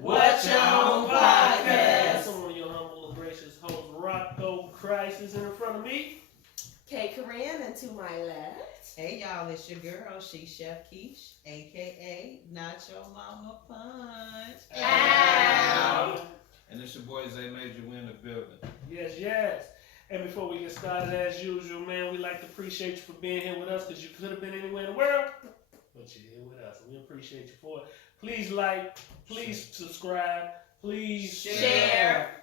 What your own podcast. I'm one of your humble and gracious hosts, Rocco Crisis, in front of me. K. Corinne, and to my left. Hey y'all, it's your girl, She Chef Keish, aka Not Your Mama Punch. Ow. And it's your boy Zay Major, we in the building. Yes, yes. And before we get started, as usual, man, we like to appreciate you for being here with us because you could have been anywhere in the world, but you're here with us, and we appreciate you for it. Please like, please subscribe, please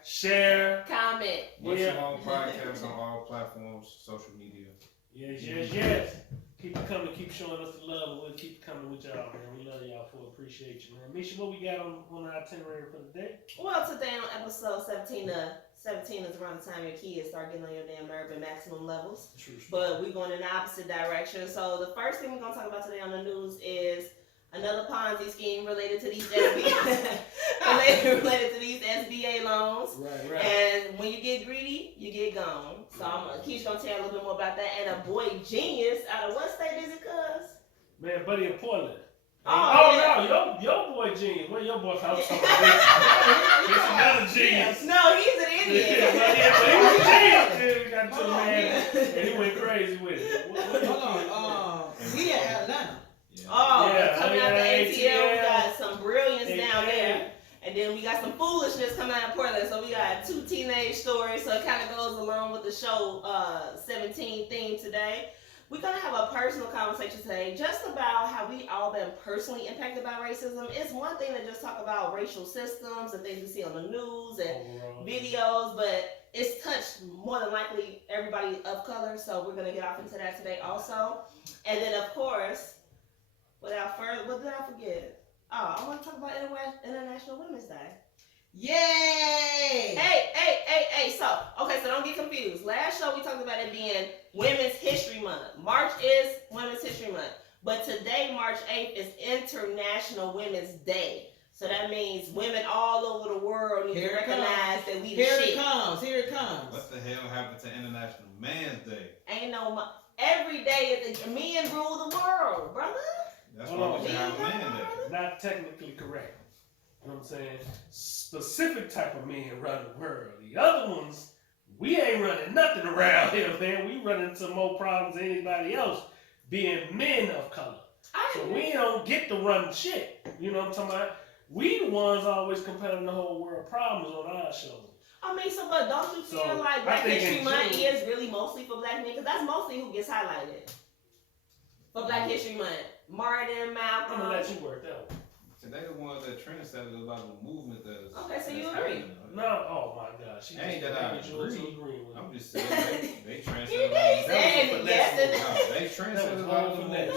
share, comment. What's your own podcast on all platforms, social media. Yes. Keep it coming, keep showing us the love, and we'll keep coming with y'all, man. We love y'all for it. Appreciate you, man. Misha, what we got on our itinerary for the day? Well, today on episode 17 is around the time your kids start getting on your damn nerve at maximum levels. True. But we're going in the opposite direction. So the first thing we're going to talk about today on the news is another Ponzi scheme related to these SBA, related to these SBA loans. Right. And when you get greedy, you get gone. So Keisha gonna tell a little bit more about that. And a boy genius out of what state is it, cuz? Man, buddy in Portland. Yeah. No, your boy genius. Where your boy? I was talking about this. It's another genius. No, he's an idiot. But he was a genius. Yeah, we got to the man, and he went crazy with it. Hold on, we at Atlanta. Coming out the ATL, we ATL. got some brilliance down there. And then we got some foolishness coming out of Portland. So we got two teenage stories. So it kind of goes along with the show 17 theme today. We're going to have a personal conversation today just about how we all been personally impacted by racism. It's one thing to just talk about racial systems and things we see on the news and videos, but it's touched more than likely everybody of color. So we're going to get off into that today also. And then, of course, without further, what did I forget? Oh, I want to talk about International Women's Day. Yay! Hey. So don't get confused. Last show we talked about it being Women's History Month. March is Women's History Month. But today, March 8th, is International Women's Day. So that means women all over the world need to recognize that we the shit. Here it comes. What the hell happened to International Man's Day? Ain't no every day is men rule the world, brother. That's why we should have Man Day. Not technically correct. You know what I'm saying? Specific type of men run the world. The other ones, we ain't running nothing around here, man. We run into more problems than anybody else being men of color. So we don't get to run shit. You know what I'm talking about? We the ones always comparing the whole world problems on our shoulders. I mean, but don't you feel like Black History Month is really mostly for black men? Because that's mostly who gets highlighted for Black History Month. Martin, Malcolm. I'm gonna let you work that one. Today the ones that trendsetters about the movement that is. Okay, so you agree? No, oh my God. She ain't that I agree. With I'm just saying they trendsetters. They trendsetters about the movement.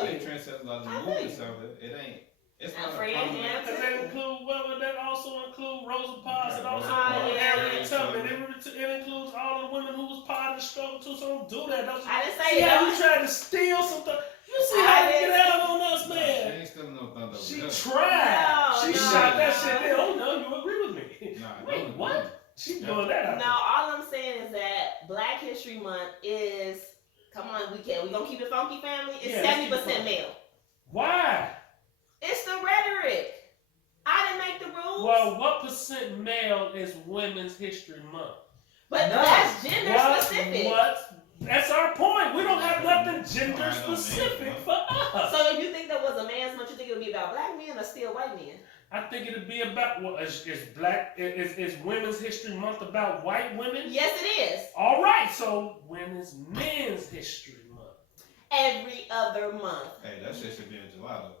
They trendsetters about the movement. So it ain't. It's not a problem. Does that include, well, that also include Rosa Parks and also Harriet Tubman. It includes all the women who was part of the struggle too, so don't do that. I didn't say see that. how you tried to steal something. You see how you get out on us, man. She ain't stealing no thunder. She tried. She shot that shit there. Oh no, you agree with me. Nah, wait, what? She doing that out No, all I'm saying is that Black History Month is, come on, we gonna keep it funky, family? It's 70% male. Why? It's the rhetoric. I didn't make the rules. Well, what percent male is Women's History Month? But that's gender specific. What? That's our point. We don't have nothing gender specific for us. So if you think that was a man's month, you think it would be about black men or still white men? I think it'd be about is Women's History Month about white women? Yes, it is. All right. So when is Men's History Month? Every other month. Hey, that shit should be in July though.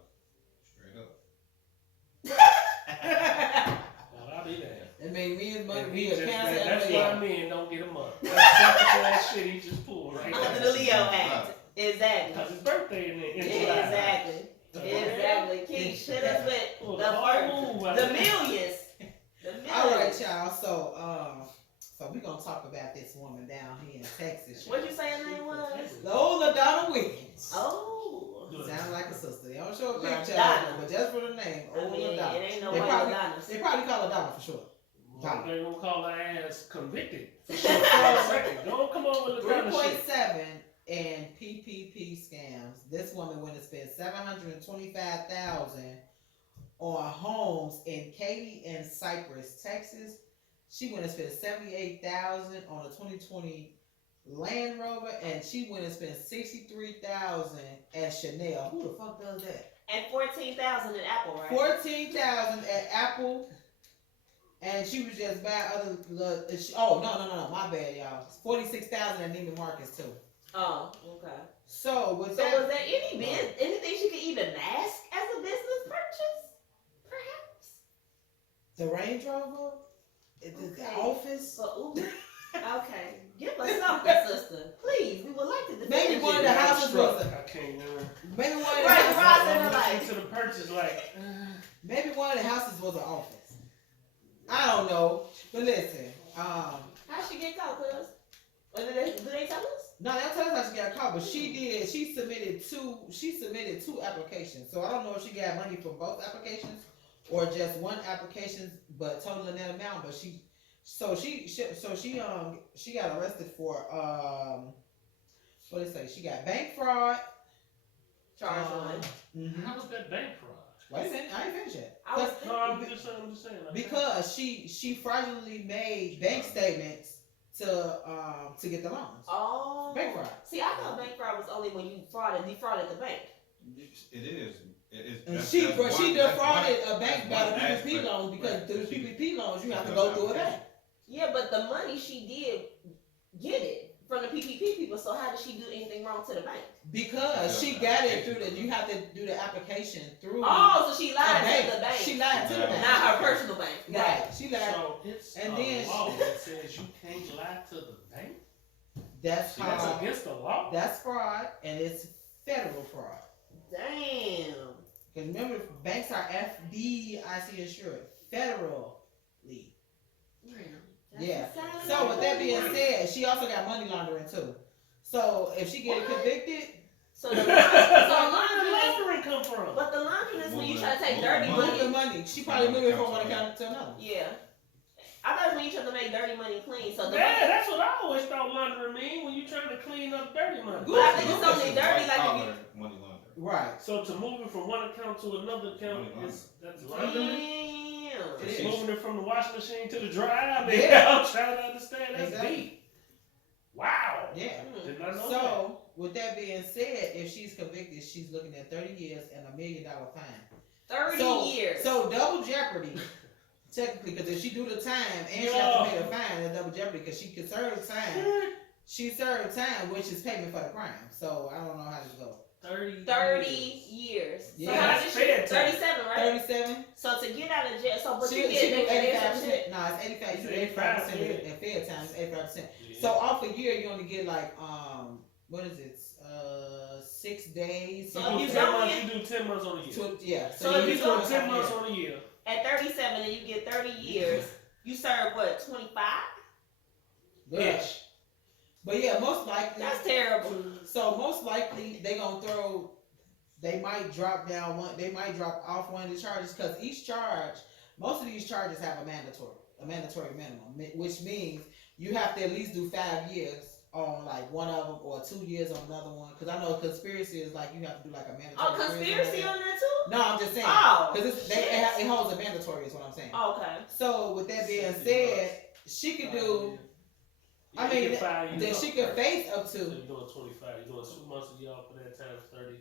Well, I'll be there. It made men's month be a cancer. That's why men don't get a month. That's that shit he just pulled right under the Leo Act. Exactly. Because his birthday in July. Exactly. Keith, hit us with the millions. All right, y'all. So we're gonna talk about this woman down here in Texas. What you say her name was? Lola Donna Wiggins. Oh. Sounds like a sister. They don't show a picture of her, but just for the name, Lola Donna. It ain't no they probably call her Donna for sure. They're gonna call her ass convicted. For sure. For a second. Don't come on with the kind of shit. 3.7 and PPP scams. This woman went to spend $725,000 on homes in Katy and Cypress, Texas. She went and spent $78,000 on a 2020 Land Rover, and she went and spent $63,000 at Chanel. Who the fuck does that? And $14,000 at Apple, right? $14,000 at Apple, and she was just buying other. Oh no, my bad, y'all. $46,000 at Neiman Marcus too. Oh, okay. So was there anything she could even ask as a business purchase? Perhaps the Range Rover, the office. Okay, give us something, sister. Please, we would like to defend Maybe one of the houses was I can't remember. maybe one of the Right, houses. right. To the purchase, like. Maybe one of the houses was an office. I don't know, but listen. How she get caught, cuz? Do they tell us? No, they'll tell us how she got caught, but she did. She submitted two applications. So I don't know if she got money for both applications or just one application, but totaling that amount. But she got arrested for what did it say? She got bank fraud. Charge one. Mm-hmm. How was that bank fraud? Wait a minute, I ain't finished yet. I'm just saying. Like Because she fraudulently made bank statements to get the loans. Oh. Bank fraud. See, I thought bank fraud was only when you defrauded the bank. It is. And she defrauded a bank by the PPP loans because through the PPP loans you have to go through a bank. Yeah, but the money she did get it from the PPP people. So how did she do anything wrong to the bank? Because she got it through you have to do the application through. Oh, so she lied to the bank. She lied to the bank. Not her personal bank. Right. She lied. So it's and a then law that says you can't lie to the bank. That's against the law. That's fraud, and it's federal fraud. Damn. Because remember, banks are FDIC insured federally. Yeah. So with that being said, she also got money laundering too. So if she get convicted, so the laundering come from? But the laundering is when you try to take dirty money. She probably moved it from one account to another. Yeah. I thought it was when you try to make dirty money clean. So that's what I always thought laundering mean, when you trying to clean up dirty money. But I think it's only dirty like if you money laundering. Right. So to move it from one account to another account that's laundering. It's moving it from the washing machine to the dryer. I mean, I'm trying to understand. That's deep. Wow. Yeah. Did not know so with that being said, if she's convicted, she's looking at 30 years and $1 million fine. 30 years. So double jeopardy. Technically, because if she do the time and she has to pay the fine, that's double jeopardy because she could serve time. She served time, which is payment for the crime. So I don't know how this goes. 30 years. Yeah. So how did she? 37, right? 37. So to get out of jail, but she you get 85%. No, it's 85. You get 85% in fair time. It's 85%. Yeah. So off a year, you only get like what is it? 6 days. So you do 10 months. You do 10 months on a year. Yeah. So if you do 10 months on a year. At 37 and you get 30 years, you serve what, 25? Ish. But yeah, most likely. That's terrible. So most likely they might drop off one of the charges because most of these charges have a mandatory minimum, which means you have to at least do 5 years on like one of them or 2 years on another one. Because I know conspiracy is like you have to do like a mandatory. Oh, conspiracy on that too? No, I'm just saying. Oh, because it holds a mandatory is what I'm saying. Oh, okay. So with that being said, she could do. I mean, that she could face up to. So you're doing 25. You're doing 2 months a year for that times 30.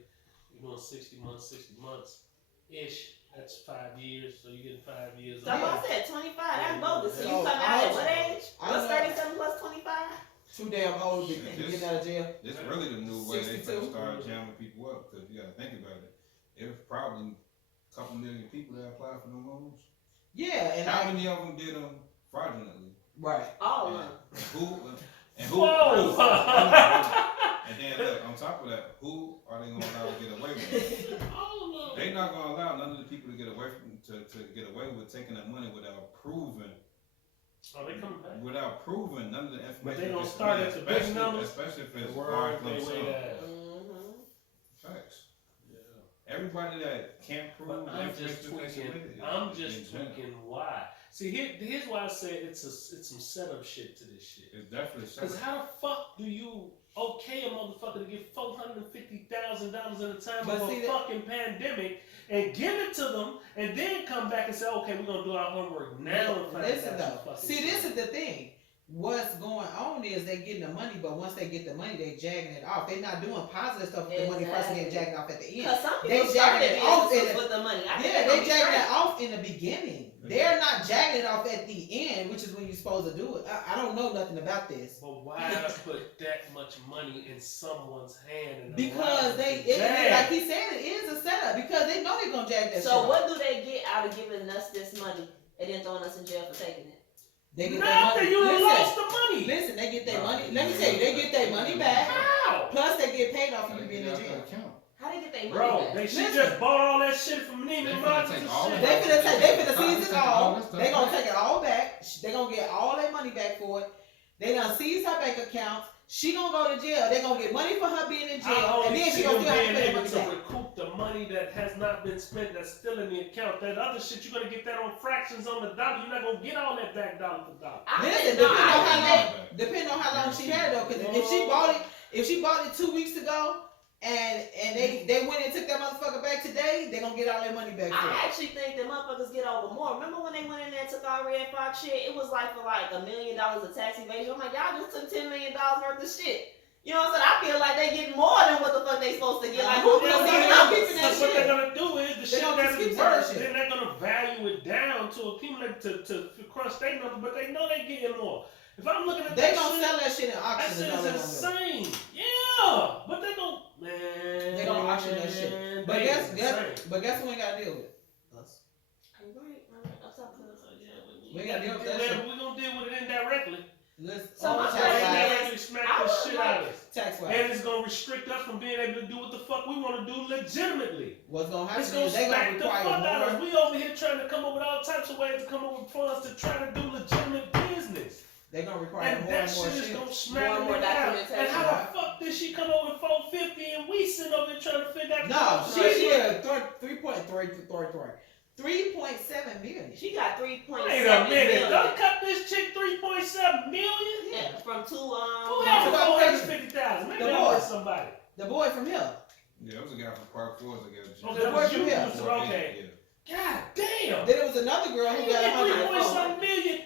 You're doing 60 months ish. That's 5 years. So you're getting 5 years. So I said 25. That's bogus. So you come out at what age? What's 37 plus 25? Too damn old to get out of jail. This really the new way they first started jamming people up because you got to think about it. It was probably a couple million people that applied for them loans. Yeah, and how many of them did them fraudulently? Right. All of them. Who? And then look, on top of that, who are they gonna allow to get away with it? They're not gonna allow none of the people to get away to get away with taking that money without proving. Oh, they coming back. Without proving none of the information. But they gonna start at the big numbers, especially if it's large lump sum. Facts. Yeah. Everybody that can't prove. But I'm just tweaking why. See, here's why I say it's some setup shit to this shit. It's definitely setup. Because how the fuck do you okay a motherfucker to get $450,000 $50,000 in a time But of see a that- fucking pandemic and give it to them, and then come back and say, okay, we're gonna do our homework now and find Listen out though. you fucking See, this shit. is the thing. What's going on is they getting the money, but once they get the money, they jagging it off. They're not doing positive stuff with the money first and then jagging off at the end. Because some They people jagging started it off businesses in with the money. I think Yeah, they're they gonna be jagging straight. it off in the beginning. They're not jagging it off at the end, which is when you're supposed to do it. I don't know nothing about this. But why put that much money in someone's hand? And Because allow they, them to jag? like he said, it is a setup. Because they know they're gonna jag that shit. So off. what do they get out of giving us this money and then throwing us in jail for taking it? They get their Nothing. money. You done Listen, lost the money. listen, they get their No. money. Let me tell you, they get their money back. How? Plus, they get paid off for you being in jail. How they get their money Bro, back? she Listen. just bought all that shit from They Neiman finna Marcus take and all shit. that. They finna seize it All all. that stuff They gonna back. take it all back. They gonna get all their money back for it. They done seize her bank accounts. She gonna go to jail. They gonna get money for her being in I jail, and only then see she them gonna still have being to pay the able money to back. recoup the money that has not been spent that's still in the account. That other shit, you're gonna get that on fractions on the dollar. You're not gonna get all that back dollar for dollar. I Listen, think, no, depending on I how think long, depending on how long she had it though, because if she bought it 2 weeks ago, and they went and took that motherfucker back today, they gonna get all their money back for I it. actually think that motherfuckers get over more. Remember when they went in there and took our Red Fox shit? It was like for like $1 million of tax evasion. I'm like, y'all just took $10 million worth of shit. You know what I'm saying? I feel like they get more than what the fuck they supposed to get. Like, who Yeah, feels but these they numbers? keeping that Because what shit. they're gonna do is the They shit gonna that's keep that worth, shit. then they're gonna value it down to accumulate to crunch their number, but they know they getting more. If I'm looking at They that gonna shit, sell that shit in that auction. shit is all is they gonna do. insane. Yeah, but they gon' man. They gonna auction that shit. But they guess insane. who ain't gotta deal with? Us. Right, I'm talking to We gotta deal with that Well, shit. we're gonna deal with it indirectly. Listen, So my tax question wise, Indirectly smack I the would shit like- out of us. tax wise, And it's gonna restrict us from being able to do what the fuck we wanna do legitimately. what's gonna It's happen gonna is they gonna smack the fuck require out of us. more. We over here trying to come up with all types of ways to come up with funds to try to do legitimate business. They gonna require And more that and more shit is shit. gonna smack More and a more nigga out. documentation, And how right? the fuck did she come up with 450 and we sitting over here trying to figure out? No, the she shit? did 3.7 million. She got 3.7 Wait a minute, million. don't cut this chick 3.7 million? Yeah, from two Who Yeah. had About 450,000? Maybe the that boy. was somebody. The boy from here. Yeah, it was a guy from Park Forest that got Oh, The that boy was from you. here. Okay. God damn. Then there was another girl who got 100. 3.7 million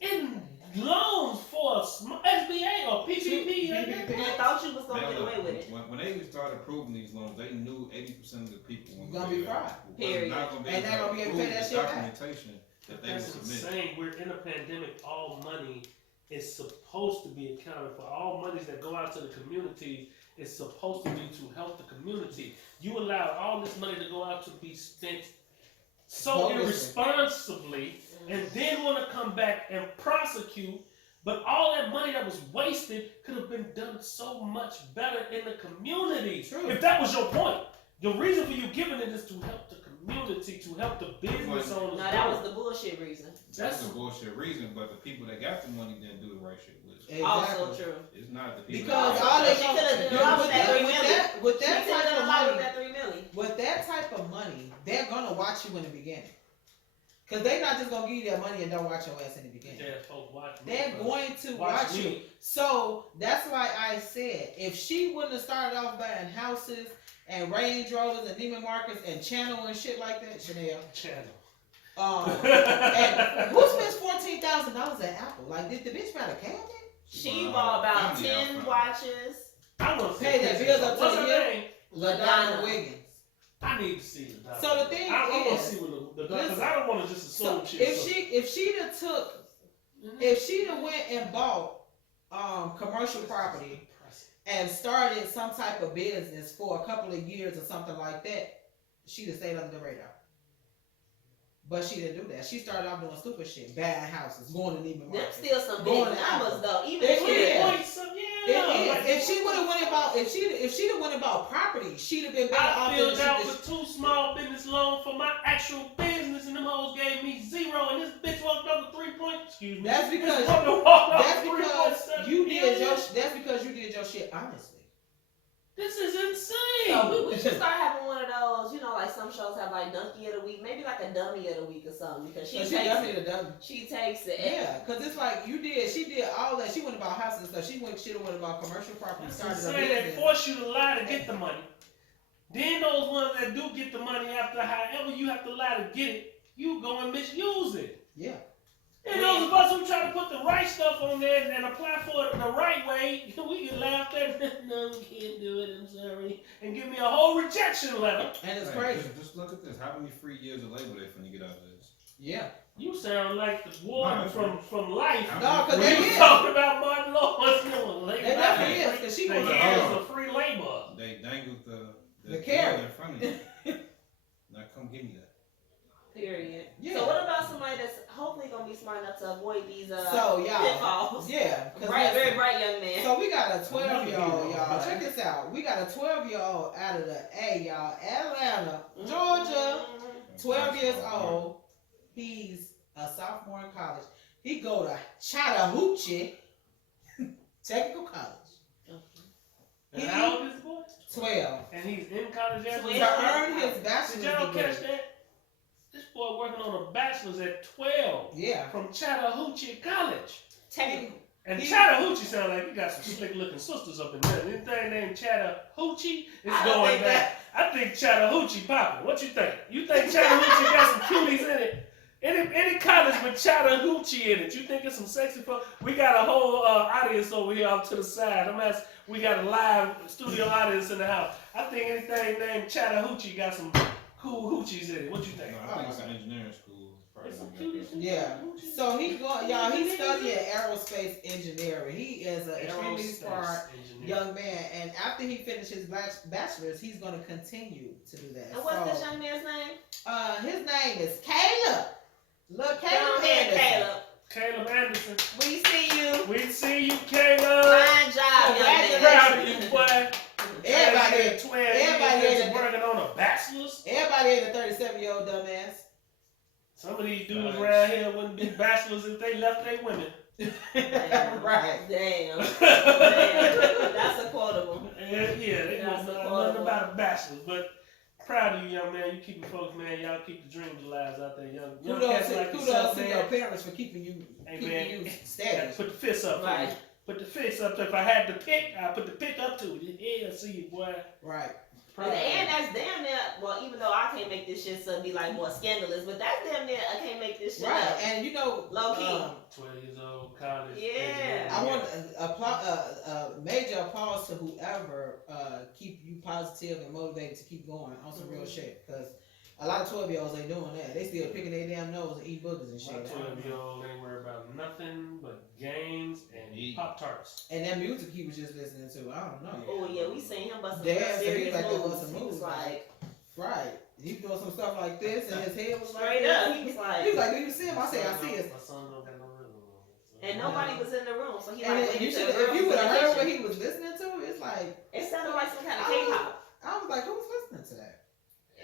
in loans for a SBA or PPP. And I thought you was gonna Now, get away with it. When they started approving these loans, they knew 80% of the people were Gonna be fried. Period. not gonna be And they're gonna be able to pay that shit back. documentation that they will That's submit. insane. We're in a pandemic. All money is supposed to be accounted for. All monies that go out to the community is supposed to be to help the community. You allow all this money to go out to be spent so Bogus. irresponsibly, and then want to come back and prosecute. But all that money that was wasted could have been done so much better in the community. True. If that was your point, the reason for you giving it is to help the community, to help the business owners. No, that was the bullshit reason. That's a bullshit reason, but the people that got the money didn't do the right shit with it. Also Exactly. true. It's not the people. Because that all they She gonna coulda done a lot with that 3 million. with She that could have type done of a lot with money, that 3 million. with that type of money, they're gonna watch you in the beginning. Cause they're not just gonna give you that money and don't watch your ass in the beginning. Yeah, folks, watch me. They're going to watch you. me. So that's why I said if she wouldn't have started off buying houses and Range Rovers and Neiman Marcus and Channel and shit like that, Chanel. Channel. And who spends $14,000 at Apple? Like, did the bitch buy a cabinet? She bought about Family 10 outfit. watches. I want to Pay that bills up to What's the her year. name? LaDonna Wiggins. I need to see the So the thing I want to is- see what the because listen, I don't want to just assume So shit. if she'd have took, if she'd have went and bought commercial property and started some type of business for a couple of years or something like that, she'd have stayed under the radar. But she didn't do that. She started off doing stupid shit, bad houses, going to Neiman Them Marcus. still some big Going to numbers Apple. though. Even It if she is. did. It is. If she would have went about, if she'd have went about property, she'd have been better off I than filled out she for 2 small business loans for my actual business, and them hoes gave me 0, and this bitch walked up with 3 points. Excuse me. That's because This woman walked up that's with because 3.7 you did million. that's because you did your shit honestly. This is insane. So we should start having one of those, you know, like some shows have like donkey of the week, maybe like a dummy of the week or something, because she But takes definitely it. done. She takes it. Yeah, cause it's like she did all that. She went about houses and stuff. She should have went about commercial property. That's Started a insane. They business. force you to lie to get the money. Then those ones that do get the money after however you have to lie to get it, you go and misuse it. Yeah. And those of us who try to put the right stuff on there and apply for it the right way, we get laughed at. No, we can't do it. I'm sorry. And give me a whole rejection letter. And it's Hey, crazy. just look at this. How many free years of labor they finna get out of this? Yeah. You sound like the warden No, from Life. No, because When they you is. talking about Martin Lawrence doing labor. They definitely is, because she They was is a free labor. They dangled The carrot. in front of you. Now come give me that. Period. Yeah. So what about somebody that's hopefully gonna be smart enough to avoid these So, y'all. pitfalls? Yeah. 'Cause Very bright young man. So we got a 12-year-old, Yeah. y'all. Check this out. We got a 12-year-old out of the A, y'all. Atlanta, Georgia. 12 years old. He's a sophomore in college. He go to Chattahoochee Technical College. And how old is this boy? 12. And he's in college after Twelve. To earn his Did bachelor's y'all degree. catch that? This boy working on a bachelor's at 12 Yeah. from Chattahoochee College. Technical. And He- Chattahoochee sound like you got some slick looking sisters up in there. Anything named Chattahoochee is I don't going think back. that. I think Chattahoochee popping. What you think? You think Chattahoochee got some cuties in it? Any college with Chattahoochee in it? You think it's some sexy folks? We got a whole audience over here off to the side. We got a live studio audience in the house. I think anything named Chattahoochee got some cool hoochies in it. What you think? No, I think it's an engineering school. Probably It's some gonna get cuties. that. Yeah. So he's studying aerospace engineering. He is an extremely smart young man, and after he finishes his bachelor's, he's going to continue to do that. And what's this young man's name? His name is Caleb. Look, Go Caleb ahead, Anderson. Caleb. Caleb Anderson. We see you. We see you, Caleb. Fine job, young man. Proud of you, boy. Everybody, at 12 everybody years ain't- working on a bachelor's. everybody ain't a 37-year-old dumbass. Some of these dudes around here wouldn't be bachelors if they left their women. Damn. Right. Damn. Damn. That's a quotable. Yeah, they That's don't a know quotable. nothing about a bachelor's, but proud of you, young man. You keeping folks, man. Y'all keep the dreams alive out there, young cats like Kudos yourself, to man. your parents for keeping you, Hey, keeping man. you steady. Put the fist up, Right. right? Put the fist up. If I had to pick, I put the pick up to it. Yeah, see you, boy. Right. Proud of you. And that's damn near, well, even though I can't make this shit be like more scandalous, but that's damn near, I can't make this shit Right. up. And you know, Low key. 12 years old, college. Yeah. I want a major applause to whoever keep you positive and motivated to keep going on some real shit. Because a lot of 12-year-olds ain't doing that. They still picking their damn nose and eat boogers and My shit. 12-year-old ain't worried about nothing but games and Eat. Pop-Tarts. And that music he was just listening to, I don't know. Oh yeah, we seen him bust some Yeah, real so he serious like to moves. bust some He was moves, like, Right. He doing some stuff like this and his head was straight like up, this. he was He like, was like, do you see him? I said, I see his. My son don't got no rhythm on it, so. and nobody was in the room, so he And like, then went you into should, the room if you would have for heard what attention. he was listening to, it's like, It sounded like some kind of Oh. K-pop. I was like, who's listening to that?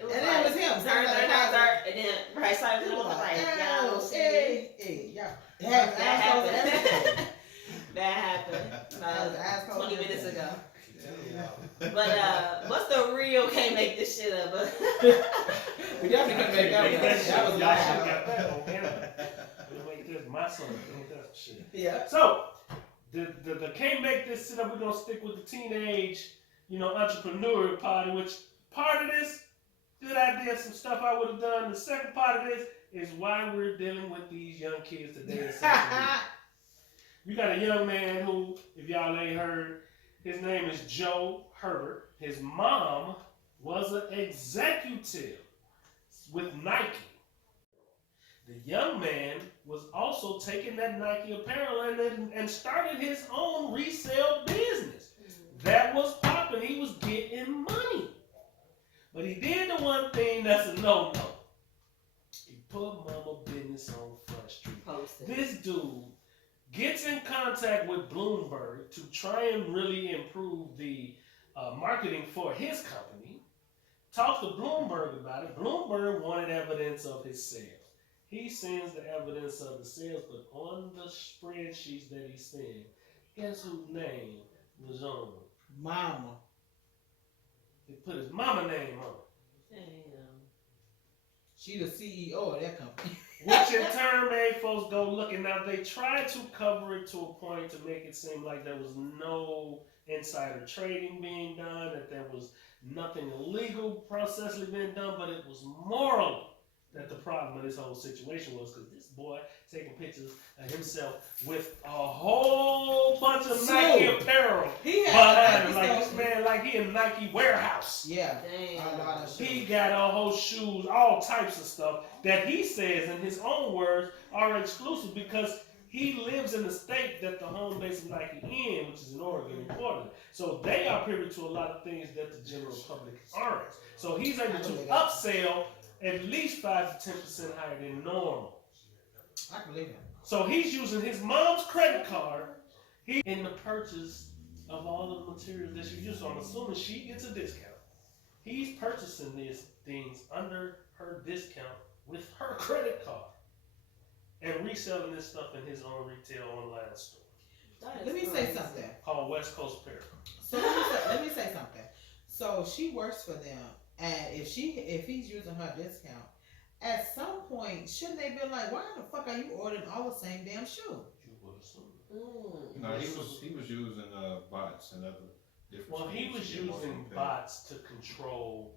It was And then it was him. Dirt, dirt, dirt, dirt, and then right side of He the was was like, like, y'all oh, see hey, hey, yeah. That That happened. happened. That happened. That was asshole 20 minutes everything. ago. Yeah. But what's the real can't make this shit up? We definitely couldn't make that one. That was Y'all should loud. got that on camera. Make this my son. Ain't that some shit? Yeah. So, the can't make this sit up. We're gonna stick with the teenage, entrepreneurial party. Which part of this, good idea, some stuff I would have done. The second part of this is why we're dealing with these young kids today. in social media. You got a young man who, if y'all ain't heard, his name is Joe Herbert. His mom was an executive with Nike. The young man was also taking that Nike apparel and started his own resale business. That was popping. He was getting money. But he did the one thing that's a no-no. He put mama business on Front Street. Posted. This dude gets in contact with Bloomberg to try and really improve the marketing for his company. Talked to Bloomberg about it. Bloomberg wanted evidence of his sales. He sends the evidence of the sales, but on the spreadsheets that he sent, guess whose name was on it? Mama. He put his mama name on it. Damn. She the CEO of that company. Which in turn made folks go looking. Now they tried to cover it to a point to make it seem like there was no insider trading being done, that there was nothing illegal processing being done, but it was moral that the problem of this whole situation was because this boy taking pictures of himself with a whole bunch of Nike apparel He behind had him, like this man, like he in a Nike warehouse. Yeah. Dang. A lot of He shit. got a whole shoes, all types of stuff that he says, in his own words, are exclusive because he lives in the state that the home base of Nike in, which is in Oregon and Portland. So they are privy to a lot of things that the general public aren't. So he's able to upsell at least 5 to 10% higher than normal. I can believe him. So he's using his mom's credit card in the purchase of all of the materials that she used. So I'm assuming she gets a discount. He's purchasing these things under her discount with her credit card and reselling this stuff in his own retail online store Let me say something. called West Coast Apparel. So let me say something. So she works for them, and if he's using her discount, at some point shouldn't they be like, why the fuck are you ordering all the same damn shoe? You would assume. Mm. No, he was using bots and other different. Well, he was using bots to control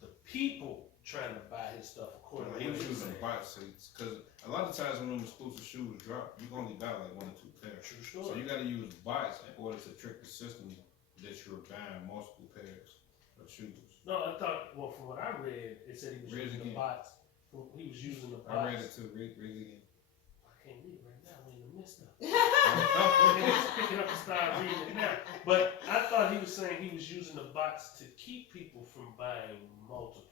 the people trying to buy his stuff according to He was what using said. bots because a lot of times when them exclusive shoes drop, you can only buy like 1 or 2 pairs. True So story. you got to use bots in order to trick the system that you're buying multiple pairs of shoes. No, I thought. Well, from what I read, it said he was Read it using the again. bots. He was using the bots. I read it too. Read it again. I can't read right now. I'm in the midst of. Oh, Just pick it up and start reading it now. But I thought he was saying he was using the bots to keep people from buying multiple.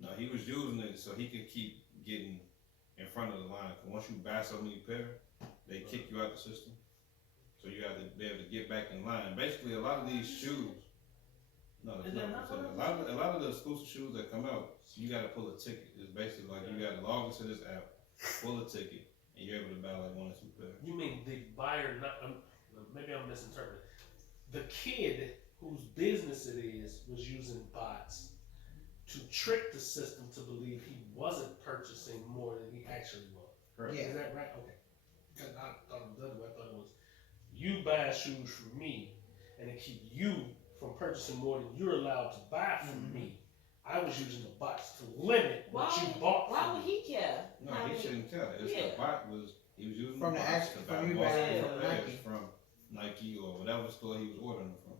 No, he was using it so he could keep getting in front of the line. 'Cause once you buy so many pairs, they kick you out the system. So you have to be able to get back in line. Basically, a lot of these shoes. No, Is no, that not a lot of the exclusive shoes that come out, you got to pull a ticket. It's basically like you got to log into this app, pull a ticket, and you're able to buy like 1 or 2 pairs. You mean the buyer? Not maybe I'm misinterpreting. The kid whose business it is was using bots to trick the system to believe he wasn't purchasing more than he actually was. Correct. Yeah. Is that right? Okay. Because I thought it was the other way. I thought it was you buy shoes from me and it keep you from purchasing more than you're allowed to buy from me. I was using the bots to limit what you bought Why from would me. he care? No, How he many- shouldn't care. It's Yeah. the bot was he was using From the bots action- to from buy you multiple buying from pairs Nike. from Nike or whatever store he was ordering them from.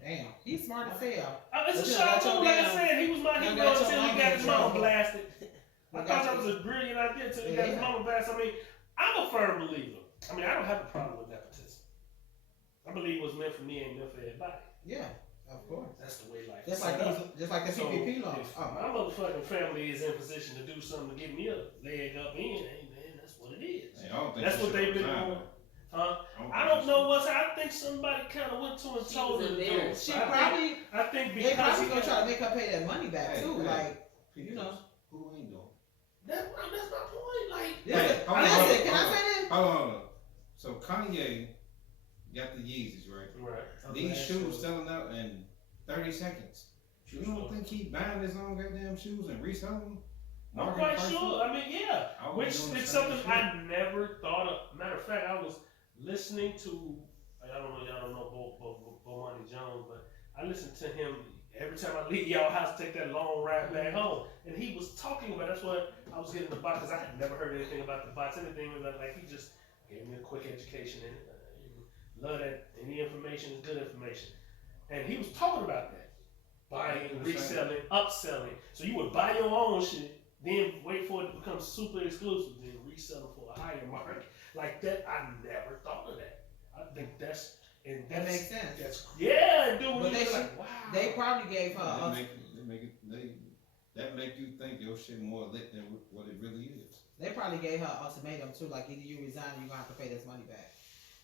Damn, he's smart as hell. It's a But you shout got out. your Like I damn- said, he was my you hero got your until he mama got his in mama trouble. blasted. I You thought got that your- was a brilliant idea until he got his Yeah. mama blasted. I mean, I'm a firm believer. I mean, I don't have a problem with nepotism. I believe what's meant for me ain't meant for everybody. Yeah, of course. That's the way life is Just like set up. just like the So, PPP loan. if Oh, my motherfucking family is in position to do something to give me a leg up in, hey man, that's what it is. Hey, I don't think That's he what should they've been resign, doing. though. Huh? I think don't he know should- what's. I think somebody kind of went to and She told was her to do it. embarrassed. she I think- probably I think they because probably he gonna got- try to make her pay that money back Hey, too. hey. Like, Because you know. who ain't doing? that's my point. Like, Listen, hold on, listen, hold can on, I say this? Hold on. So Kanye got the Yeezys, right? right. These shoes selling out in 30 seconds. You don't think he buying his own goddamn shoes and reselling them? I'm Market quite price sure. up? I mean, yeah. I would be Which doing the is same something shit. I never thought of. Matter of fact, I was listening to, y'all don't know Bomani Jones, but I listened to him every time I leave y'all house to take that long ride back home. And he was talking about, that's what I was getting the box, because I had never heard anything about the box, anything about, like, he just gave me a quick education in it. Love that. Any information is good information. And he was talking about that. Buying, reselling, upselling. So you would buy your own shit, then wait for it to become super exclusive, then resell it for a higher market. Like that, I never thought of that. I think that's That makes sense. That's yeah, dude. But You're they like, wow. They probably gave her. That make you think your shit more lit than what it really is. They probably gave her an ultimatum too, like either you resign or you gonna have to pay this money back.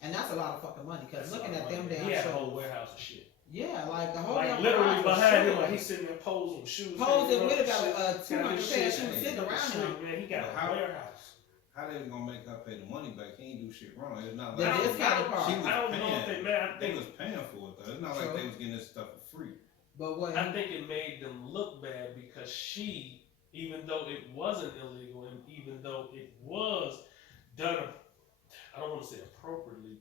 And that's a lot of fucking money. Cause That's looking a at lot them of money. damn He had a shows, whole warehouse of shit. yeah, like the whole Like damn literally garage was behind him, shows. like he's sitting there posing with shoes. posing with hanging about up, 200 pair of shit. shoes sitting around Shit, him. man, he got a How- warehouse. How they gonna make her pay the money back? He ain't do shit wrong. It's not The like I don't- discounted part. She was I don't know if paying. they made. I They think was paying for it though. It's not like True. they was getting this stuff for free. But what? I think it made them look bad because she, even though it wasn't illegal and even though it was done I don't want to say appropriately.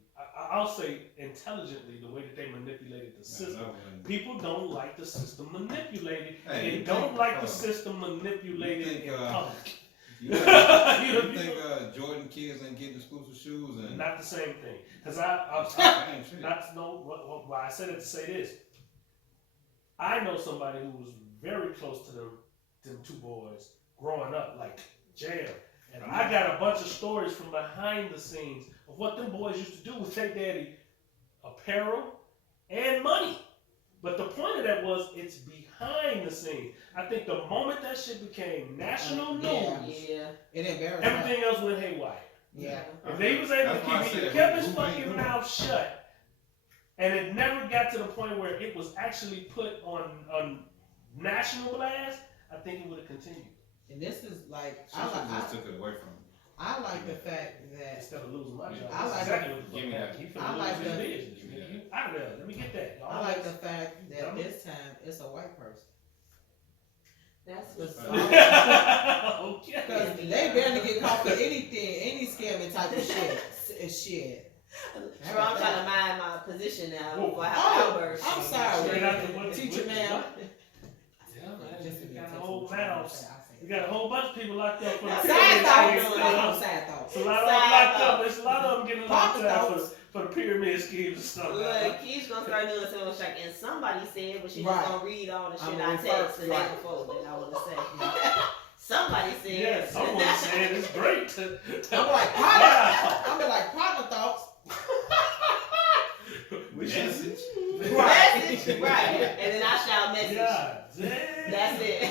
I'll say intelligently the way that they manipulated the system. People don't like the system manipulated. Hey, They don't like the system manipulated in public. You think Jordan kids ain't getting exclusive shoes and Not the same thing. Because Same shit. not to know why I said it to say this. I know somebody who was very close to them two boys growing up, like jail. And I got a bunch of stories from behind the scenes of what them boys used to do with their daddy apparel and money. But the point of that was it's behind the scenes. I think the moment that shit became national news, Yeah. It embarrassed everything else went haywire. Yeah. If they was able That's why I to keep said kept who his ain't fucking doing mouth shut, and it never got to the point where it was actually put on national blast, I think it would have continued. And this is like, Social just took it away from him. I like the fact that Instead of losing my job, I that's like exactly what the Give me fuck that. happened. He I finna like lose his the- business. Give me that. You out of there. Let me get that. I like the fact that Dummy. this time it's a white person. That's Because Okay. they barely get caught for anything, any scamming type of shit. I'm trying to mind my position now Whoa. before I have Oh, outbursts. I'm sorry. Straight out the what- Teacher, what- ma'am. what? Yeah, man. You got a whole mouse. You got a whole bunch of people locked up for the Side pyramid thoughts. schemes. Side thoughts. It's a lot of them Side locked thoughts. up. There's a lot of them getting locked Pocket up thoughts. for the pyramid schemes and stuff. Look, he's gonna start doing something like, and somebody said, but she's Right. just gonna read all the shit I'm I gonna text refer- and right. then fold it. I wanna say. Somebody said. Yeah, someone said it's great. I'm like, Wow. I'm like, partner thoughts. We should. Message. Message, right? And then I shout message. God damn. That's it.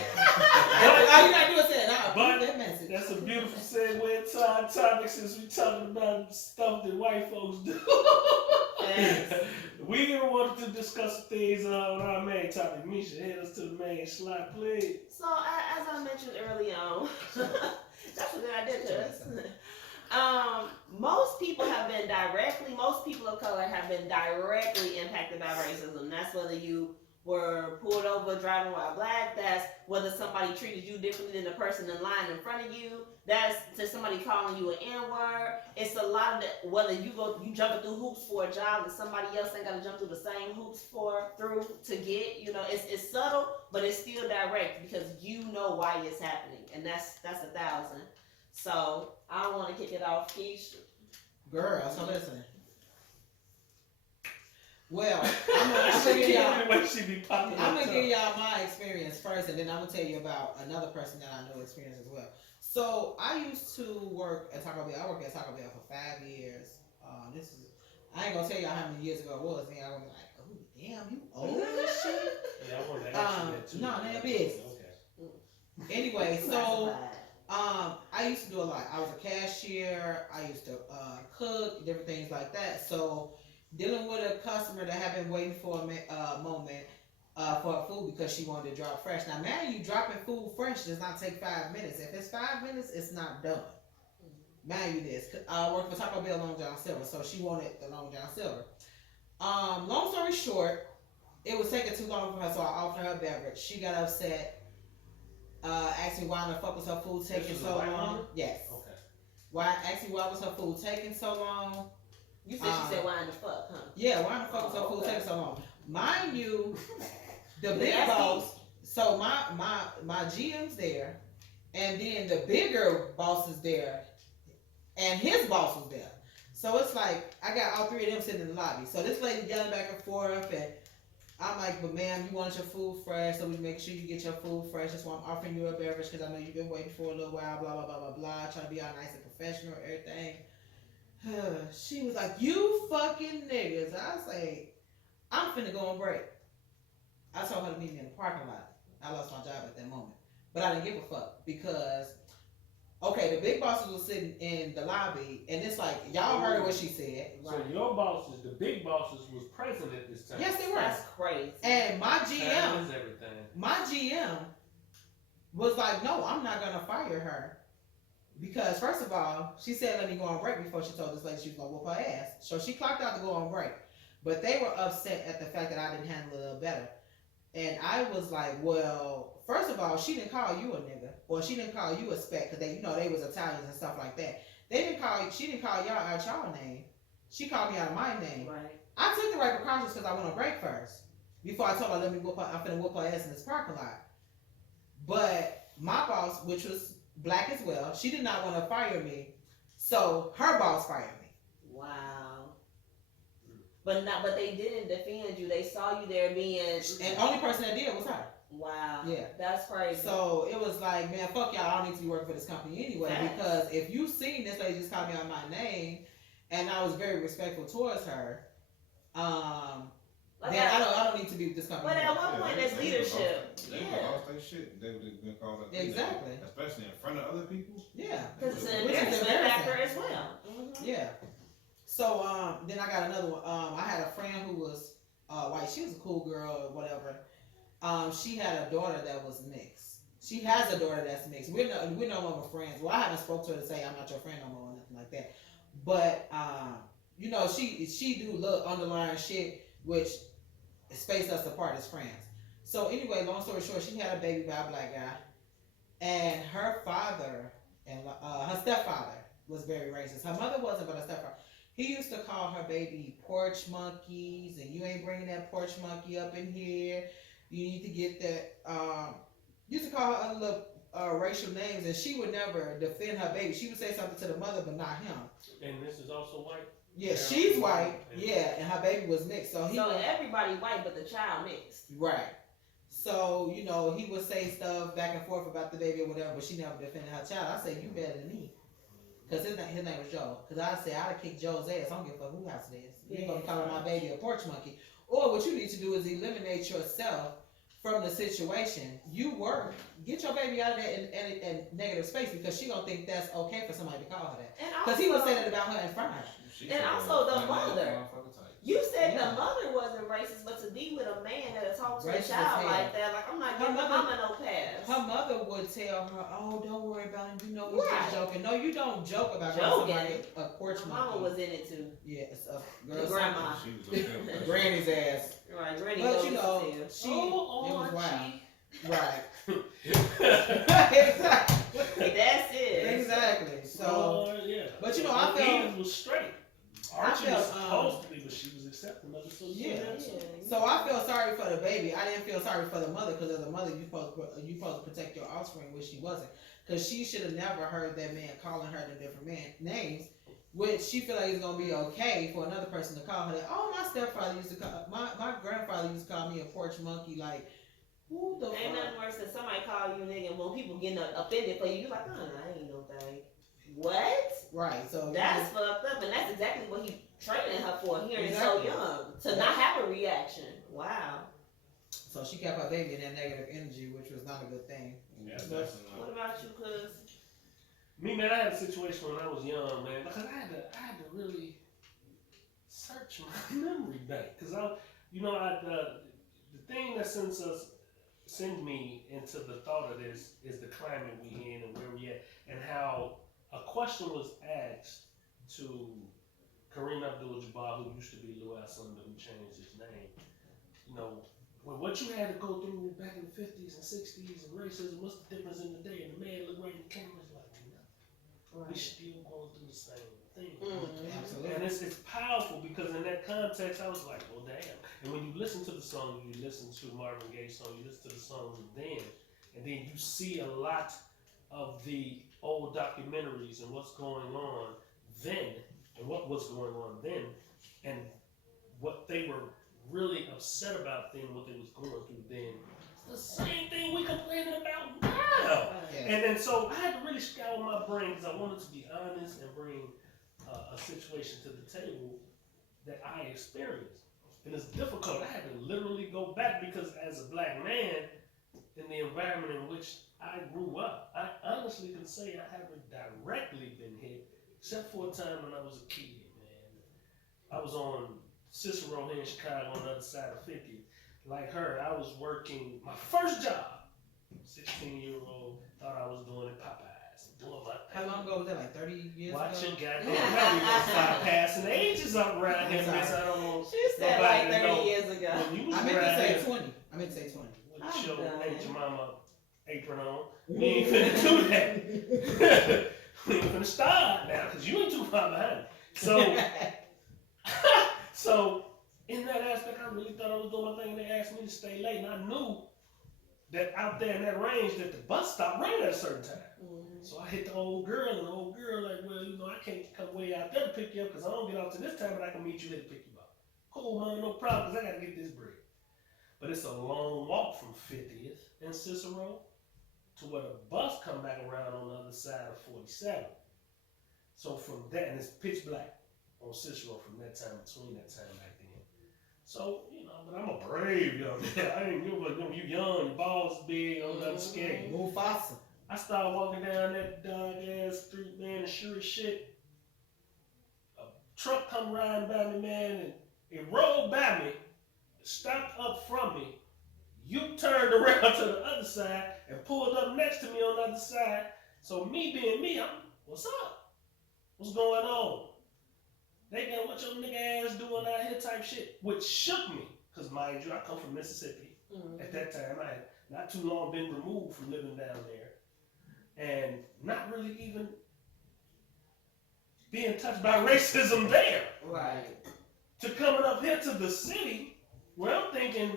All you gotta do is say, "Nah, But approve that message." That's a beautiful segue into our topic since we talking about stuff that white folks do. Thanks. We wanted to discuss things on our main topic. Misha, hit us to the main slide, please. So as I mentioned early on, that's a good idea, cuz. Most people of color have been directly impacted by racism. That's whether you were pulled over driving while black, that's whether somebody treated you differently than the person in line in front of you, that's to somebody calling you an N-word. It's a lot of that, whether you jumping through hoops for a job and somebody else ain't gotta jump through the same hoops through to get, it's subtle, but it's still direct because you know why it's happening, and that's 1,000. So I don't want to kick it off, Keish. Girl, so listen. Well, I'm gonna give y'all. Anyway, she be popping I'm up gonna give top. y'all my experience first, and then I'm gonna tell you about another person that I know experience as well. So I used to work at Taco Bell. I worked at Taco Bell for 5 years. I ain't gonna tell y'all how many years ago it was. Then I'm gonna be like, oh damn, you old as shit. Yeah, I wanted to ask you that too. No, they're business. Okay. Anyway, so Classified. I used to do a lot. I was a cashier. I used to cook, different things like that. So dealing with a customer that had been waiting for a moment for food because she wanted to drop fresh. Now, man, you dropping food fresh does not take 5 minutes. If it's 5 minutes, it's not done. Man, you this. I worked for Taco Bell Long John Silver, so she wanted the Long John Silver. Long story short, it was taking too long for her, so I offered her a beverage. She got upset, asked me why in the fuck was her food taking was a so white long. woman? Yes. Okay. Asked me why was her food taking so long. You said she said, why in the fuck, huh? Yeah, why the fuck was her Oh, food okay. taking so long? Mind you, the big Nasty. boss. So my GM's there, and then the bigger boss is there, and his boss was there. So it's like I got all three of them sitting in the lobby. So this lady yelling back and forth, and I'm like, but ma'am, you want your food fresh, so we make sure you get your food fresh. That's why I'm offering you a beverage because I know you've been waiting for a little while. Blah blah blah blah blah. Trying to be all nice and professional, everything. She was like, you fucking niggas. I was like, I'm finna go on break. I told her to meet me in the parking lot. I lost my job at that moment. But I didn't give a fuck because, okay, the big bosses was sitting in the lobby, and it's like, y'all heard what she said. So your bosses, the big bosses, was present at this time. Yes, they were. That's crazy. And my Time GM, is everything. my GM was like, no, I'm not gonna fire her. Because first of all, she said let me go on break before she told this lady she was gonna whoop her ass. So she clocked out to go on break. But they were upset at the fact that I didn't handle it a little better. And I was like, well, first of all, she didn't call you a nigga. Or she didn't call you a spec because they was Italians and stuff like that. She didn't call y'all out y'all name. She called me out of my name. Right. I took the right precautions because I went on break first. Before I told her, let me whoop her, I'm finna whoop her ass in this parking lot. But my boss, which was black as well, she did not want to fire me. So her boss fired me. Wow. But they didn't defend you. They saw you there being. And only person that did was her. Wow. Yeah. That's crazy. So it was like, man, fuck y'all. I don't need to be working for this company anyway. Facts. Because if you seen this lady just call me out my name, and I was very respectful towards her, Like then I don't need to be with this company. But at anymore. one point, there's leadership. They Yeah. lost their shit. They would have been called out. Exactly. Especially in front of other people. Yeah. Because it's an Which is embarrassment factor embarrassing. as well. Mhm. Yeah. So then I got another one. I had a friend who was white. She was a cool girl or whatever. She had a daughter that was mixed. She has a daughter that's mixed. We're no longer friends. Well, I haven't spoke to her to say I'm not your friend no more or nothing like that. But you know, she do little underlying shit which spaced us apart as friends. So anyway, long story short, she had a baby by a black guy, and her father and her stepfather was very racist. Her mother wasn't, but her stepfather. He used to call her baby porch monkeys, and you ain't bringing that porch monkey up in here. You need to get that. Used to call her other little racial names, and she would never defend her baby. She would say something to the mother, but not him. And this is also white. Yeah, she's white. Yeah, and her baby was mixed. So everybody white, but the child mixed. right. So you know he would say stuff back and forth about the baby or whatever, but she never defended her child. I said, you better than me. Because his name was Joe. Because I said, I'd have kicked Joe's ass. I don't give a fuck who house it is. You're going to call my baby a porch monkey. Or what you need to do is eliminate yourself from the situation. You work. Get your baby out of that in negative space because she going to think that's okay for somebody to call her that. Because he was saying it about her in front of her. And also the mother. You said the mother wasn't racist, but to be with a man that'll talk to a Racist child as like that, like I'm not giving my mama no pass. Her mother would tell her, "Oh, don't worry about it. You know we're Right. just joking." No, you don't joke about Joking. somebody a porch My monkey. mama was in it too. Yeah, it's a The girl. grandma. She was okay with that. Granny's ass. Right, Granny But goes you know, to she Oh, it was wild. Right. exactly. That's it. Exactly. So, Oh, yeah. but you know, I felt Edith was straight. Archie felt, was supposed to be, but she was accepting of it. So Yeah. Yeah. so I feel sorry for the baby. I didn't feel sorry for the mother because as a mother, you supposed to protect your offspring, which she wasn't. Because she should have never heard that man calling her the different names, which she feel like it's gonna be okay for another person to call her that. Oh, my stepfather used to call my grandfather used to call me a porch monkey. Like, who the Ain't fuck? nothing worse than somebody call you nigga and when people getting offended for you, you like, I ain't no thing. What? Right. So That's fucked up, and that's exactly what he training her for, hearing so Exactly. young, to not have a reaction. Wow. so she kept her baby in that negative energy, which was not a good thing. Yeah, But- that's What enough. about you, cuz? Me, man, I had a situation when I was young, man, because I had to really search my memory back, because the thing that sends me into the thought of this is the climate we in and where we at, and how a question was asked to Kareem Abdul-Jabbar, who used to be Louis Sunder, who changed his name. You know, what you had to go through back in the 50s and 60s and racism, what's the difference in the day? And the man looked right in the camera, was like, no, we still going through the same thing. Absolutely. And it's powerful because in that context, I was like, well, damn. And when you listen to the song, you listen to Marvin Gaye's song, you listen to the songs of then, and then you see a lot of the old documentaries and what's going on then, and what was going on then, and what they were really upset about then, what they was going through then. It's the same thing we complaining about now. Yeah. And then so I had to really scour my brain because I wanted to be honest and bring a situation to the table that I experienced. And it's difficult. I had to literally go back because as a black man in the environment in which I grew up, I honestly can say I haven't directly been hit, except for a time when I was a kid, man. I was on Cicero here in Chicago on the other side of 50. Like her, I was working my first job. 16-year-old, thought I was doing it Popeyes. Doing my How long ago was that? Like 30 years Watch ago? it, goddamn. Now we gonna start passing the ages up around here, I'm miss. sorry. I don't know. She said Nobody like 30 know. years ago. When you was I meant around to say here, 20. I meant to say 20. with your I'm done. ain't your mama apron on, we ain't finna do that. we ain't gonna start now because you ain't too far behind. So, so in that aspect, I really thought I was doing my thing. And they asked me to stay late, and I knew that out there in that range that the bus stop ran at a certain time. So I hit the old girl, and the old girl like, well, you know, I can't come way out there to pick you up because I don't get off to this time, but I can meet you there to pick you up. Cool, man, no problem, because I got to get this bread. But it's a long walk from 50th and Cicero to where the bus come back around on the other side of 47. So from that, and it's pitch black on Cicero from that time, between that time back then. So, you know, but I'm a brave young man. I ain't you young, your balls big, I'm not scared. Mufasa. I started walking down that dog ass street, man, and sure as shit, a truck come riding by me, man, and it rolled by me, stopped up from me. You turned around to the other side and pulled up next to me on the other side. So me being me, what's up? What's going on? They got what your nigga ass doing out here type shit, which shook me. Cause mind you, I come from Mississippi. At that time, I had not too long been removed from living down there. And not really even being touched by racism there. Right. To coming up here to the city, where I'm thinking,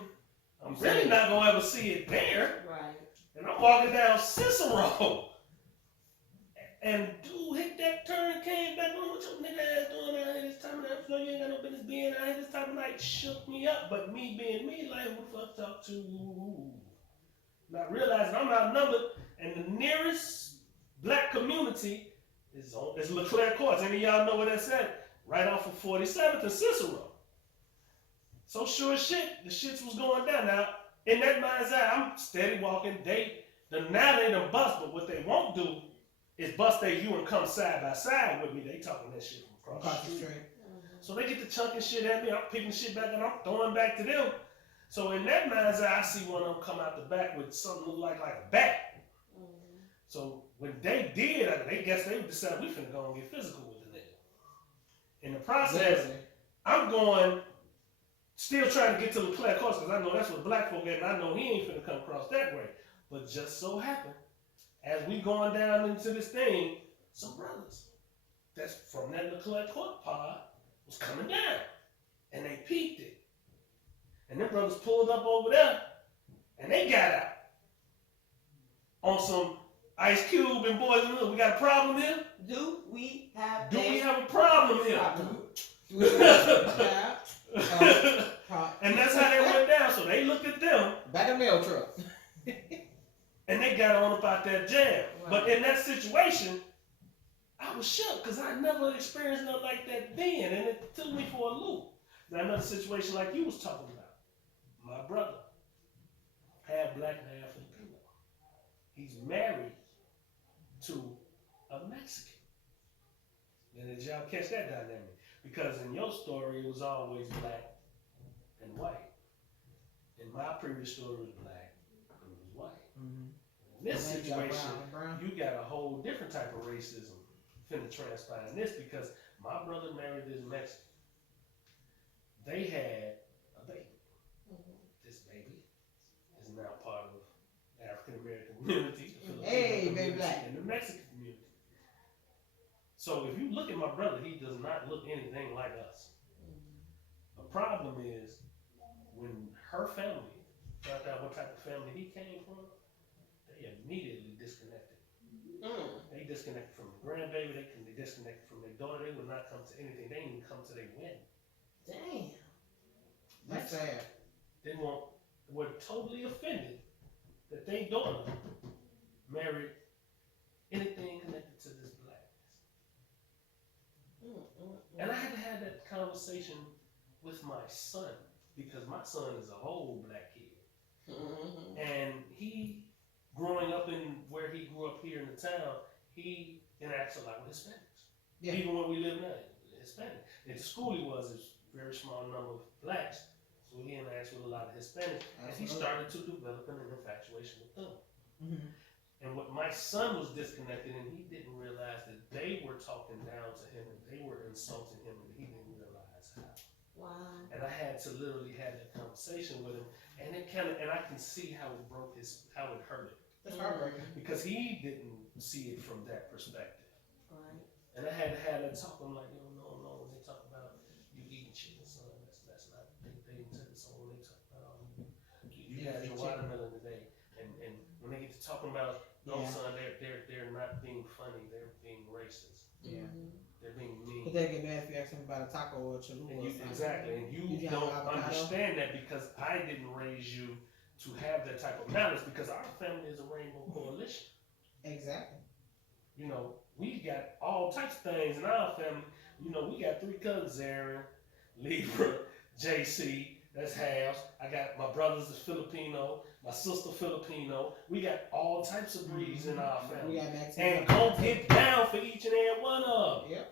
I'm really not gonna ever see it there. Right. And I'm walking down Cicero. And dude hit that turn, came back on, what your nigga ass doing out here this time of night? You ain't got no business being out here this time of night. Shook me up, but me being me, like, who the fuck talk to? Not realizing I'm outnumbered, and the nearest black community is Leclerc Courts. Any of y'all know where that's at? Right off of 47th and Cicero. So sure as shit, the shits was going down. Now, in that mind's eye, I'm steady walking. Now they done bust, but what they won't do is bust their you and come side by side with me. They talking that shit from across the street. So they get to chunking shit at me. I'm picking shit back and I'm throwing back to them. So in that mind's eye, I see one of them come out the back with something look like a bat. So when they did, they decided we finna go and get physical with the nigga. In the process, I'm going, still trying to get to Leclerc Courts because I know that's what black folk at, and I know he ain't finna come across that way. But just so happened, as we going down into this thing, some brothers that's from that Leclerc Court pod was coming down, and they peeped it. And them brothers pulled up over there, and they got out on some Ice Cube and Boys and Little. We got a problem here? Do we have a problem here? And that's how they went down. So they looked at them. Back in the mail truck. And they got on about that jam. Wow. But in that situation, I was shook because I never experienced nothing like that then. And it took me for a loop. Now another situation like you was talking about. My brother, half black and half Filipino. He's married to a Mexican. And did y'all catch that dynamic? Because in your story, it was always black and white. In my previous story, it was black and it was white. In this situation, you got a whole different type of racism finna transpire in this because my brother married this Mexican. They had a baby. This baby is now part of the African American community, the Filipino community, and the Mexican community. So if you look at my brother, he does not look anything like us. The problem is when her family found out what type of family he came from, they immediately disconnected. They disconnected from the grandbaby, they disconnected from their daughter, they would not come to anything, they didn't even come to their wedding. Damn. That's sad. They were totally offended that their daughter married anything connected to this blackness. And I had to have that conversation with my son because my son is a whole black kid. And he, growing up in where he grew up here in the town, he interacts a lot with Hispanics. Yeah. Even where we live now, Hispanic. At the school he was a very small number of blacks, so he interacts with a lot of Hispanics. And he started to develop an infatuation with them. And what my son was disconnected and he didn't realize that they were talking down to him and they were insulting him and he didn't realize how. Wow. And I had to literally have that conversation with him, and I can see how it how it hurt him. That's heartbreaking. Because he didn't see it from that perspective. Right. And I had to have that talk. I'm like, yo, no. When they talk about you eating chicken, son, that's not. They took it on when they talk about you had your watermelon today, and when they get to talking about no, son, they're not being funny. They're being racist. Yeah. They're being mean. But they get mad if you ask them about a taco or a Cholula or something. Exactly, and you have don't avocado? understand that because I didn't raise you to have that type of manners because our family is a rainbow coalition. Exactly. You know, we got all types of things in our family. You know, we got 3 cousins, Aaron, Libra, JC, that's halves. I got my brothers is Filipino, my sister Filipino. We got all types of breeds in our We family. got Mexican. And go get down for each and every one of them. Yep.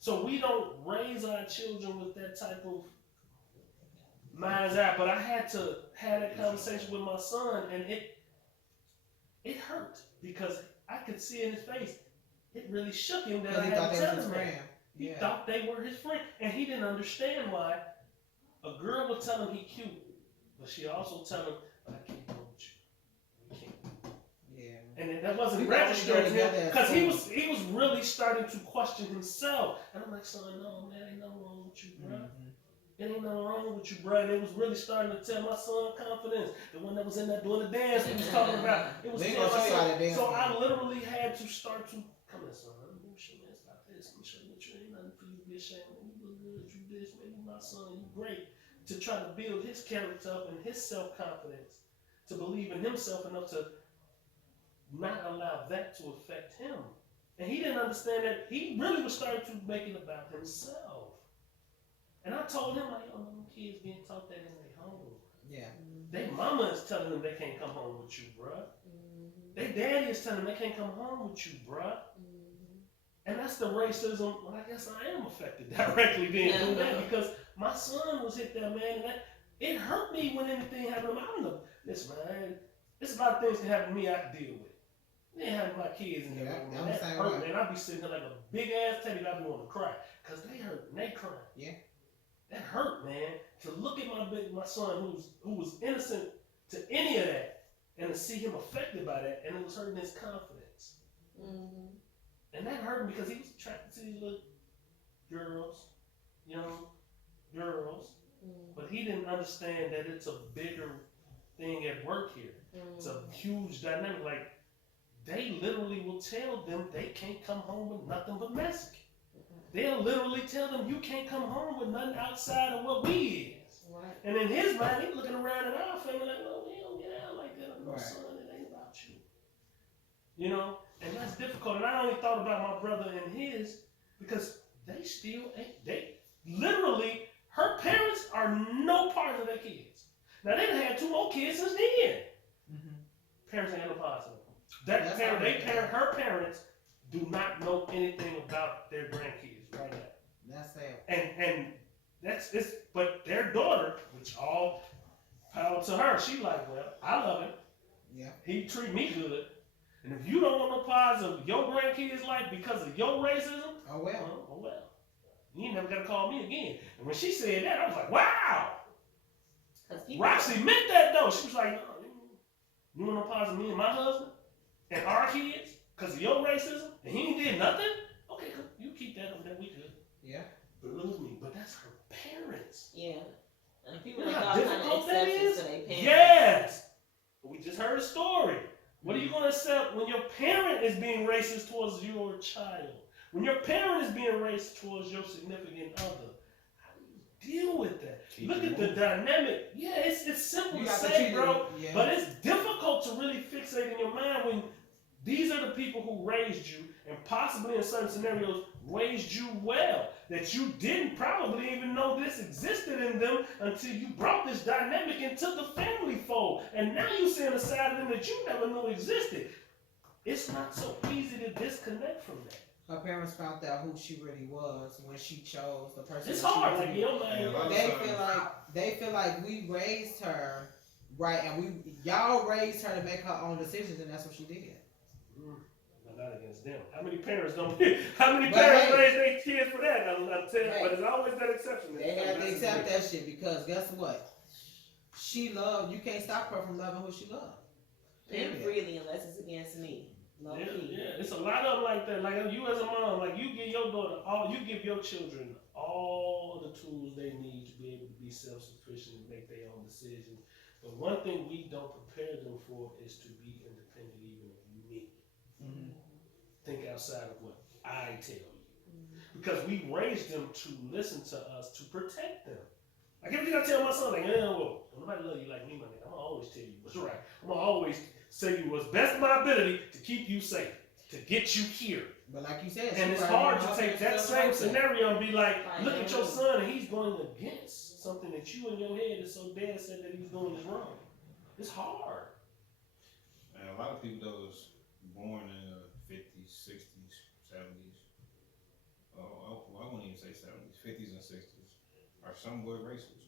So we don't raise our children with that type of mind's eye. But I had to have that conversation with my son, and it hurt because I could see in his face. It really shook him that I He had thought to they tell was his him that. friend. He Yeah. thought they were his friend, and he didn't understand why. A girl would tell him he cute, but she also tell him, "I can't go with you. We can't." Yeah. And that wasn't We got registering to together him at because school. he was really starting to question himself. And I'm like, son, no, man, ain't nothing wrong with you, bro. Mhm. It ain't nothing wrong with you, bro. And it was really starting to tell my son confidence. The one that was in there doing the dance we was talking about. It was They telling gonna my show you how son. to dance, So man. I literally had to start to come here, son. Let me show you this, stop this. Let me show you what you ain't nothing for you to be ashamed of. You look good, you this, maybe my son, you great. To try to build his character up and his self-confidence. To believe in himself enough to not allow that to affect him. And he didn't understand that he really was starting to make it about himself. And I told him, like, yo, them kids being taught that in their home. Yeah. Their mama is telling them they can't come home with you, bruh. Their daddy is telling them they can't come home with you, bruh. And that's the racism. Well, I guess I am affected directly being through that because my son was hit there, man. And it hurt me when anything happened to me. I don't know. Listen, man, there's a lot of things that happen to me I can deal with. They have my kids in there, Yeah, man. I'm the That same hurt, way. man. I be sitting there like a big ass teddy bear, I be wanting to cry because they hurt and they crying. Yeah. That hurt, man. To look at my son who was innocent to any of that, and to see him affected by that, and it was hurting his confidence. And that hurt him because he was attracted to these little girls, young girls, but he didn't understand that it's a bigger thing at work here. It's a huge dynamic. Like, they literally will tell them they can't come home with nothing but Mexican. They'll literally tell them you can't come home with nothing outside of what we is. Right. And in his mind, he's looking around at our family like, no, we don't get out like that. No, Right. son, it ain't about you. You know? And that's difficult. And I only thought about my brother and his because they still ain't. They literally, her parents are no part of their kids. Now, they done had 2 more kids since then. Parents ain't got no part of them. That's how they- Her parents do not know anything about their grandkids right now. That's sad. And that's it's but their daughter, which all power to her, she like, well, I love him. Yeah. He treat me good. And if you don't want no parts of your grandkids' life because of your racism, Oh well. oh well. You ain't never gotta call me again. And when she said that, I was like, wow. Roxy meant that though. She was like, no, you want no parts of me and my husband and our kids because of your racism, and he ain't did nothing? Okay, cool. You keep that over there, we good. Yeah. Believe me, but that's her parents. Yeah. And people You make know how all kind of difficult that exceptions is? to their parents. Yes. We just heard a story. What are you going to accept when your parent is being racist towards your child? When your parent is being racist towards your significant other? How do you deal with that? Keep Look it at the moving. dynamic. Yeah, it's simple You to got to say, treat bro. it. Yeah. But it's difficult to really fixate in your mind when these are the people who raised you and possibly in certain scenarios raised you well. That you didn't probably even know this existed in them until you brought this dynamic into the family fold. And now you're seeing a side of them that you never knew existed. It's not so easy to disconnect from that. Her parents found out who she really was when she chose the person. It's that she hard. was Like, with. you know, man. Yeah, a lot of They feel like we raised her right, and y'all raised her to make her own decisions, and that's what she did. But not against them. How many parents don't? How many But parents hey. raise their kids for that? I'm telling you, Hey. but there's always that exception. They had to accept that shit because guess what? She loved. You can't stop her from loving who she loved. Live freely unless it's against me. Low Yeah, key. yeah, it's a lot of them like that. Like you as a mom, like you give your daughter you give your children all the tools they need to be able to be self-sufficient and make their own decisions. But one thing we don't prepare them for is to be independent, even of me. Mhm. Think outside of what I tell you, because we raised them to listen to us to protect them. Like everything I tell my son, like, well, nobody love you like me, my nigga. I'm gonna always tell you what's right. I'm gonna always say you what's best of my ability to keep you safe, to get you here. But like you said, And she it's probably hard don't to know take that stuff same like that. scenario and be like, Right. look at your son and he's going against something that you in your head is so dead set that he's doing is wrong. It's hard. And a lot of people that was born in the 50s, 60s, 70s, I wouldn't even say 70s, 50s and 60s, are somewhat racist.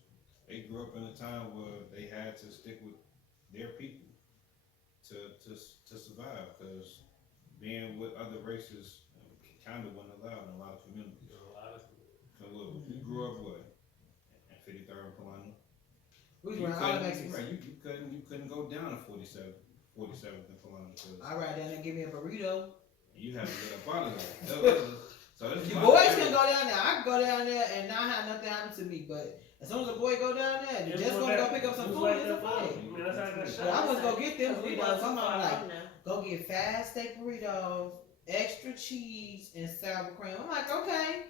They grew up in a time where they had to stick with their people to survive, because being with other races kind of wasn't allowed in a lot of communities. So look, you grew up what? In 53rd and Palani? We You run all the Mexicans. couldn't, you couldn't go down to 47th and Palani, because I ride down there and give me a burrito. you had to get up out of there. So this The my boys theory. can go down there. I can go down there and not have nothing happen to me. But as soon as a boy go down there, you just want to go pick up some food. It's a fight. I mean, that's how that But I was go get them Cause we burritos. wasn't I'm far like, from now. go get fast steak burritos, extra cheese, and sour cream. I'm like, okay.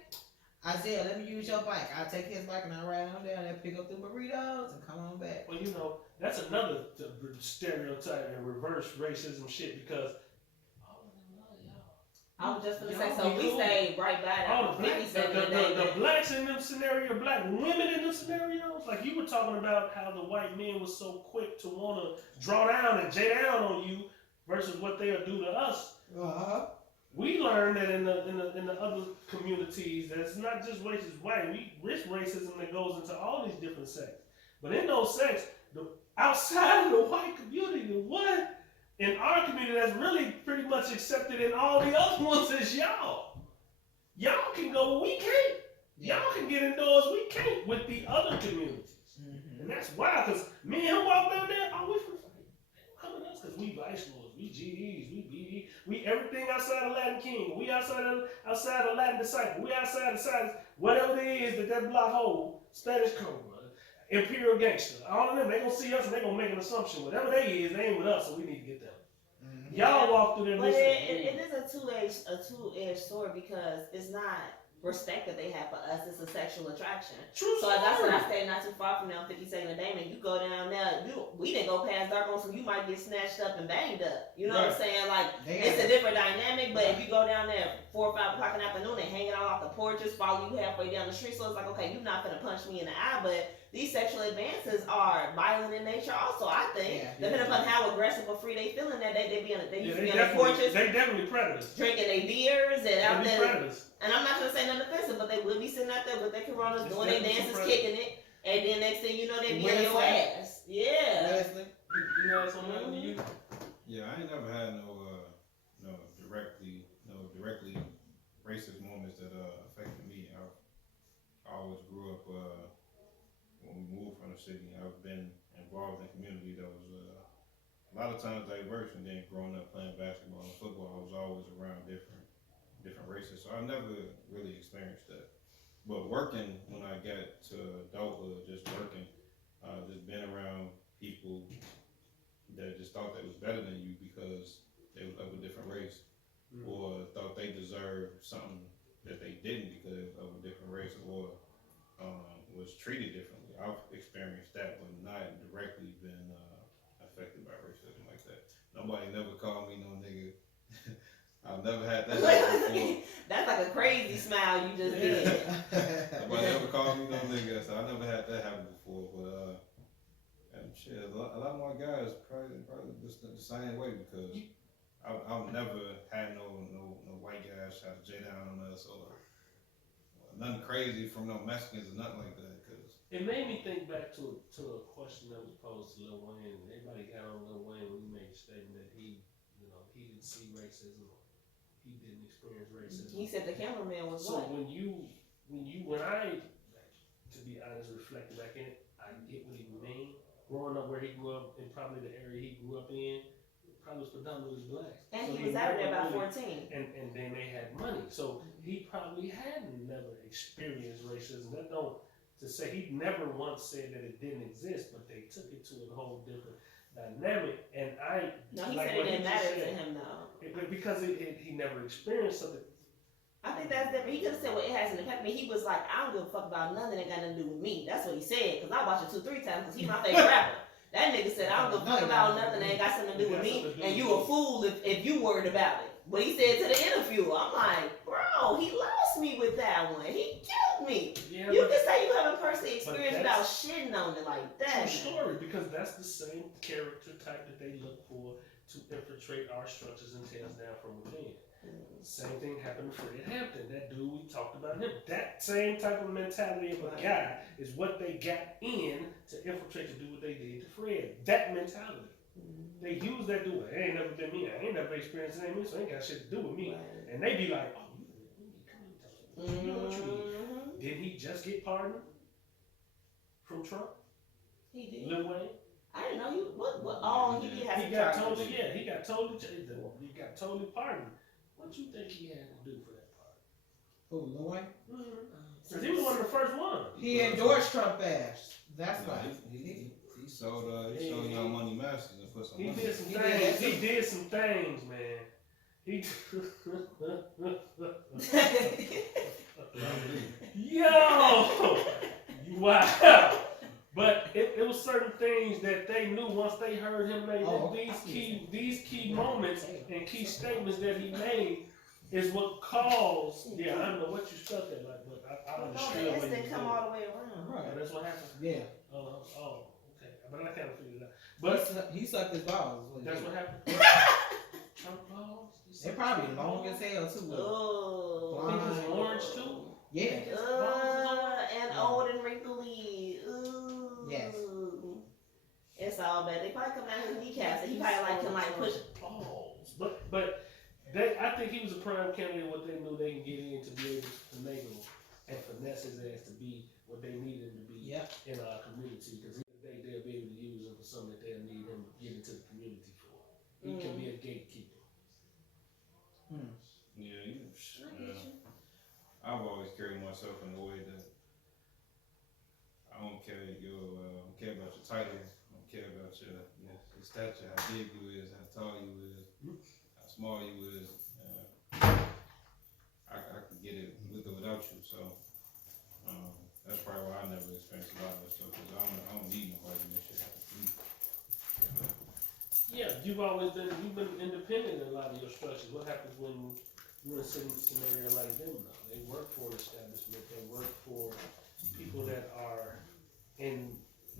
Isaiah, let me use your bike. I'll take his bike and I'll ride on down there, pick up the burritos, and come on back. Well, you know, that's another stereotype and reverse racism shit, because I was just gonna say, Y'all so be we cool. stay right by all that. the blacks, 57 the blacks in them scenario, black women in them scenarios, like you were talking about how the white men was so quick to want to draw down and J down on you versus what they'll do to us. Uh-huh. We learned that in the other communities, that it's not just racist white. We risk racism that goes into all these different sects. But in those sects, outside of the white community, the one in our community that's really pretty much accepted in all the other ones is y'all. Y'all can go, we can't. Y'all can get indoors, we can't with the other communities. Mm-hmm. And that's why, because me and him walk down there, we from coming us, because we Vice Lords, we GDs, we BD, we everything outside of Latin King, we outside of Latin Disciple, we outside of whatever it is that block hold, Spanish Cobra, Imperial Gangster, all of them, they gonna see us and they gonna make an assumption. Whatever they is, they ain't with us, so we need to get them. Mm-hmm. Y'all walk through there. But it is a two-edged sword, because it's not respect that they have for us, it's a sexual attraction. True So that's story. what I stay not too far from them, 52nd and Damon. You go down there, we didn't go past dark on, so you might get snatched up and banged up. You know what I'm saying? Like, it's a different dynamic, but if you go down there 4 or 5 o'clock in the afternoon and hanging out off the porches, follow you halfway down the street, so it's like, okay, you're not gonna punch me in the eye, but these sexual advances are violent in nature also, I think. Yeah. Depending upon how aggressive or free they feeling that day, they used to be on they the porches, definitely predators. drinking their beers and out They be there. predators. And I'm not gonna say nothing offensive, but they would be sitting out there with their coronas, It's doing their definitely dances, some kicking it, and then next thing you know, they be on your Wesley. ass. Yeah. Leslie. You know something happened to you? Yeah, I ain't never had no directly racist moments that affected me. I always grew up when we moved from the city. I've been involved in a community that was a lot of times diverse, and then growing up playing basketball and football, I was always around different races. So I never really experienced that. But working, when I got to adulthood, just working, just been around people that just thought they was better than you because they was of a different race, or thought they deserved something that they didn't because of a different race, or was treated differently. I've experienced that, but not directly been affected by racism like that. Nobody never called me no nigga. I've never had that happen before. That's like a crazy smile you just did. Nobody ever called me no nigga, so I never had that happen before. But and shit, a lot of my guys probably just the same way, because I've never had no white guys try to J down on us, or nothing crazy from no Mexicans or nothing like that. Cause It made me think back to a question that was posed to Lil Wayne. Everybody got on Lil Wayne when he made a statement that he didn't see racism, or he didn't experience racism. He said the cameraman was So what? when I, to be honest, reflected back in it, I get what he mean. Growing up where he grew up, in probably the area he grew up in, probably was predominantly black. And So he was out there never about really- 14. And then they had money, so he probably hadn't never experienced racism. That don't to say he never once said that it didn't exist, but they took it to a whole different dynamic. And I No, he like said it what didn't just matter to said, him though. because he never experienced something. I think that's different. He could have said, well, it hasn't impacted me. He was like, I don't give a fuck about nothing that got nothing to do with me. That's what he said. Because I watched it 2-3 times because he's my favorite rapper. That nigga said, I don't give a fuck about nothing that ain't got something to do with me. And you a fool if you worried about it. What he said to the interviewer, I'm like, bro, he lost me with that one. He killed me. Yeah, You but can say you haven't personally but experienced without that's- shitting on it like that. true story, because that's the same character type that they look for to infiltrate our structures and tear us down from within. Same thing happened to Fred Hampton, that dude we talked about him. That same type of mentality of a Right. guy is what they got in to infiltrate to do what they did to Fred. That mentality. They use that dude. It ain't never been me. I ain't never experienced it, ain't me, so it ain't got shit to do with me. Right. And they be like, oh, you know what you mean? Mhm. Didn't he just get pardoned from Trump? He did. Lil Wayne? I didn't know you. What? Oh, he did have He some got charges. totally, yeah, he got totally pardoned. What you think he had to do for that pardon? Who, Lil Wayne? Because he was one of the first ones. He endorsed Trump ass. That's No, why. he sold Young Money Masters and put some He money. did some He things. did. He did some things, man. He yo, wow. But it was certain things that they knew once they heard him make Oh, these key moments and key statements that he made is what caused. Yeah, I don't know what you stuck at, like, but I No, understood the what instant you come doing. all the way around. Oh, that's what happened. Yeah. Oh, okay. But I kind of figured it out. But He sucked his balls. is what he that's did. what happened. Trump balls. They're probably long as hell too. Oh. I think it's orange too. Yeah. And old and wrinkly. Ooh. Yes. It's all bad. They probably come down his kneecaps and he probably can push. Balls. But they, I think he was a prime candidate. What they knew they can get in to be able to finagle and finesse his ass to be what they needed him to be Yep. in our community. Because they'll be able to use him for something that they'll need him to get into the community for. He can be a gatekeeper. I've always carried myself in a way that I don't care about your title, I don't care about your stature, how big you is, how tall you is, how small you is. I can get it with or without you, so that's probably why I never experienced a lot of stuff, because I don't need nobody to make shit happen to me. Yeah, you've been independent in a lot of your structures. What happens when you're in a scenario like them now? They work for an establishment, they work for people that are in.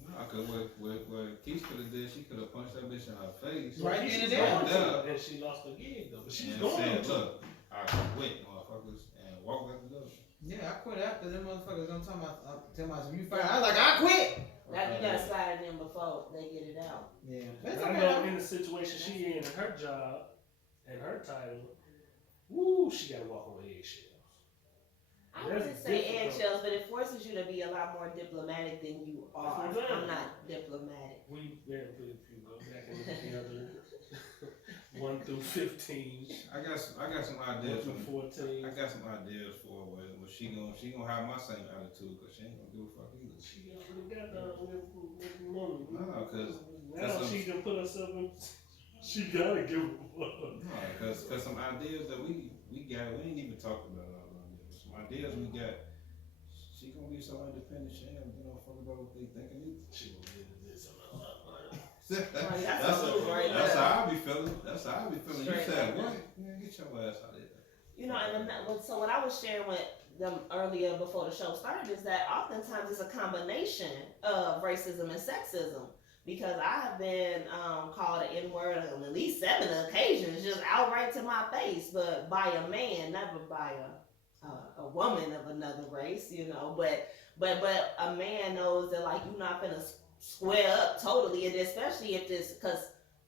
No, cause what Keith could have did, she could have punched that bitch in her face. Right She's then and going there. to, and she lost her gig though. But she's And going said, to. look, I quit, motherfuckers, and walk out the door. Yeah, I quit after them motherfuckers don't tell my you fired. I was like, I quit. Now you gotta slide in before they get it out. Yeah. But it's I okay. know in the situation she in her job and her title, woo, she gotta walk on eggshells. I That's wouldn't say difficult. eggshells, but it forces you to be a lot more diplomatic than you are. That's what I'm saying. I'm not diplomatic. If you go back and look at the other 1 through 15, I got some 1 ideas through for 14. I got some ideas for what she gonna have my same attitude, cause she ain't gonna give a fuck either. She already got done with money. No, cause Now she can put herself in. She gotta give a fuck. no, cause some ideas that we got, we ain't even talked about all of them. Some ideas we got. She gonna be so independent. She ain't gonna give no fuck about what they thinking either. She gonna get this. That's a move right That's there. how I be feeling. That's how I be feeling. You Straight said up. what? Man, get your ass out of here. You know, so what I was sharing with them earlier before the show started is that oftentimes it's a combination of racism and sexism. Because I have been called an N-word on at least 7 occasions, just outright to my face, but by a man, never by a woman of another race, you know. But a man knows that like you're not gonna square up totally, and especially if this, because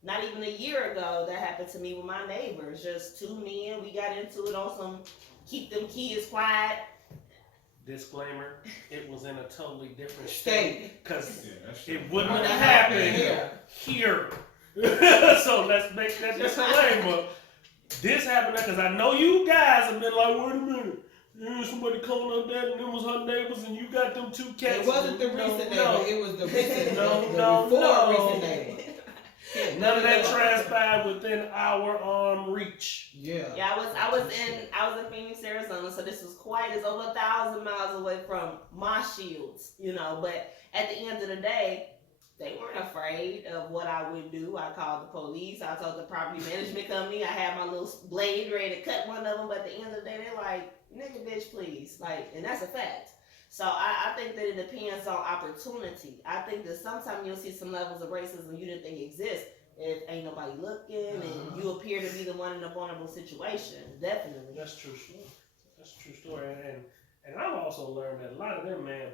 not even a year ago that happened to me with my neighbors. Just 2 men, we got into it on some keep them kids quiet. Disclaimer: it was in a totally different State. state because Yeah, that's it true. wouldn't have Wouldn't happened happen here. So let's make that disclaimer. This happened because I know you guys have been like, wait a minute. Somebody calling up that and them was her neighbors and you got them two cats. It wasn't the recent neighbor. No. It was the recent No, the no, before no. recent neighbor. None of that transpired within our arm reach. Yeah. Yeah, I was in Phoenix, Arizona, so this was it's over 1,000 miles away from my shields, you know. But at the end of the day, they weren't afraid of what I would do. I called the police. I told the property management company. I had my little blade ready to cut one of them. But at the end of the day, they're like, "Nigga, bitch, please." Like, and that's a fact. So I think that it depends on opportunity. I think that sometimes you'll see some levels of racism you didn't think exist if ain't nobody looking and you appear to be the one in a vulnerable situation. Definitely. That's true story. That's a true story. And I've also learned that a lot of them, man,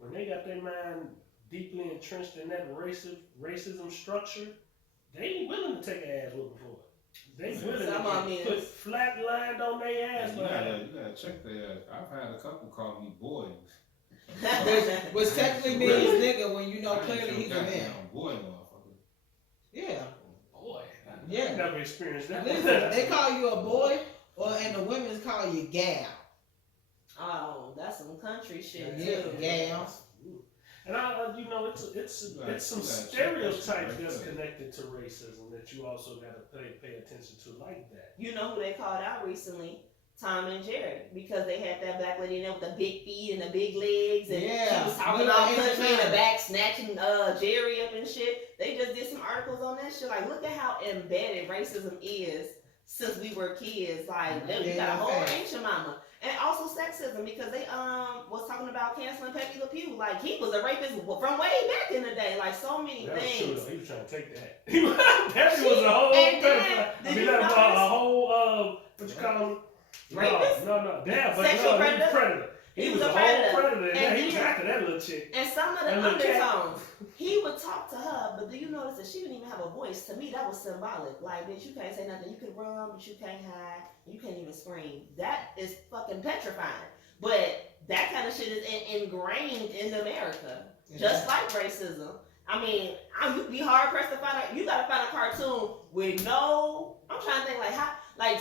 when they got their mind deeply entrenched in that racism structure, they ain't willing to take an ass whooping for it. They willing to put flat lined on their ass. You gotta check their ass. I've had a couple call me boy. Which technically means nigga when you know clearly he's a man. Boy, motherfucker. Yeah. Boy, Yeah. I never experienced that. Listen, they call you a boy, and the women's call you gal. Oh, that's some country shit Yeah, too. gal. And it's some stereotypes that's connected to racism that you also gotta pay attention to like that. You know who they called out recently? Tom and Jerry, because they had that black lady in there with the big feet and the big legs, and Yeah. she was talking all country in the back, snatching Jerry up and shit. They just did some articles on that shit. Like, look at how embedded racism is since we were kids. Like, you got a whole ancient mama. And also sexism, because they was talking about canceling Pepe Le Pew. Like, he was a rapist from way back in the day. Like, so many That was things. true, though. He was trying to take that. Pepe was a whole pedophile. A whole what you call him? Rapist? No. Yeah, but Sexual no, predator? He was a predator. He was a predator. whole predator. And And he he- was after that little chick. And some of the And the cat. undertones, he would talk to her, but do you notice that she didn't even have a voice? To me, that was symbolic. Like, bitch, you can't say nothing. You can run, but you can't hide. You can't even scream. That is fucking petrifying. But that kind of shit is ingrained in America, just like racism. I mean, you'd be hard pressed to find out. You gotta find a cartoon with no. I'm trying to think like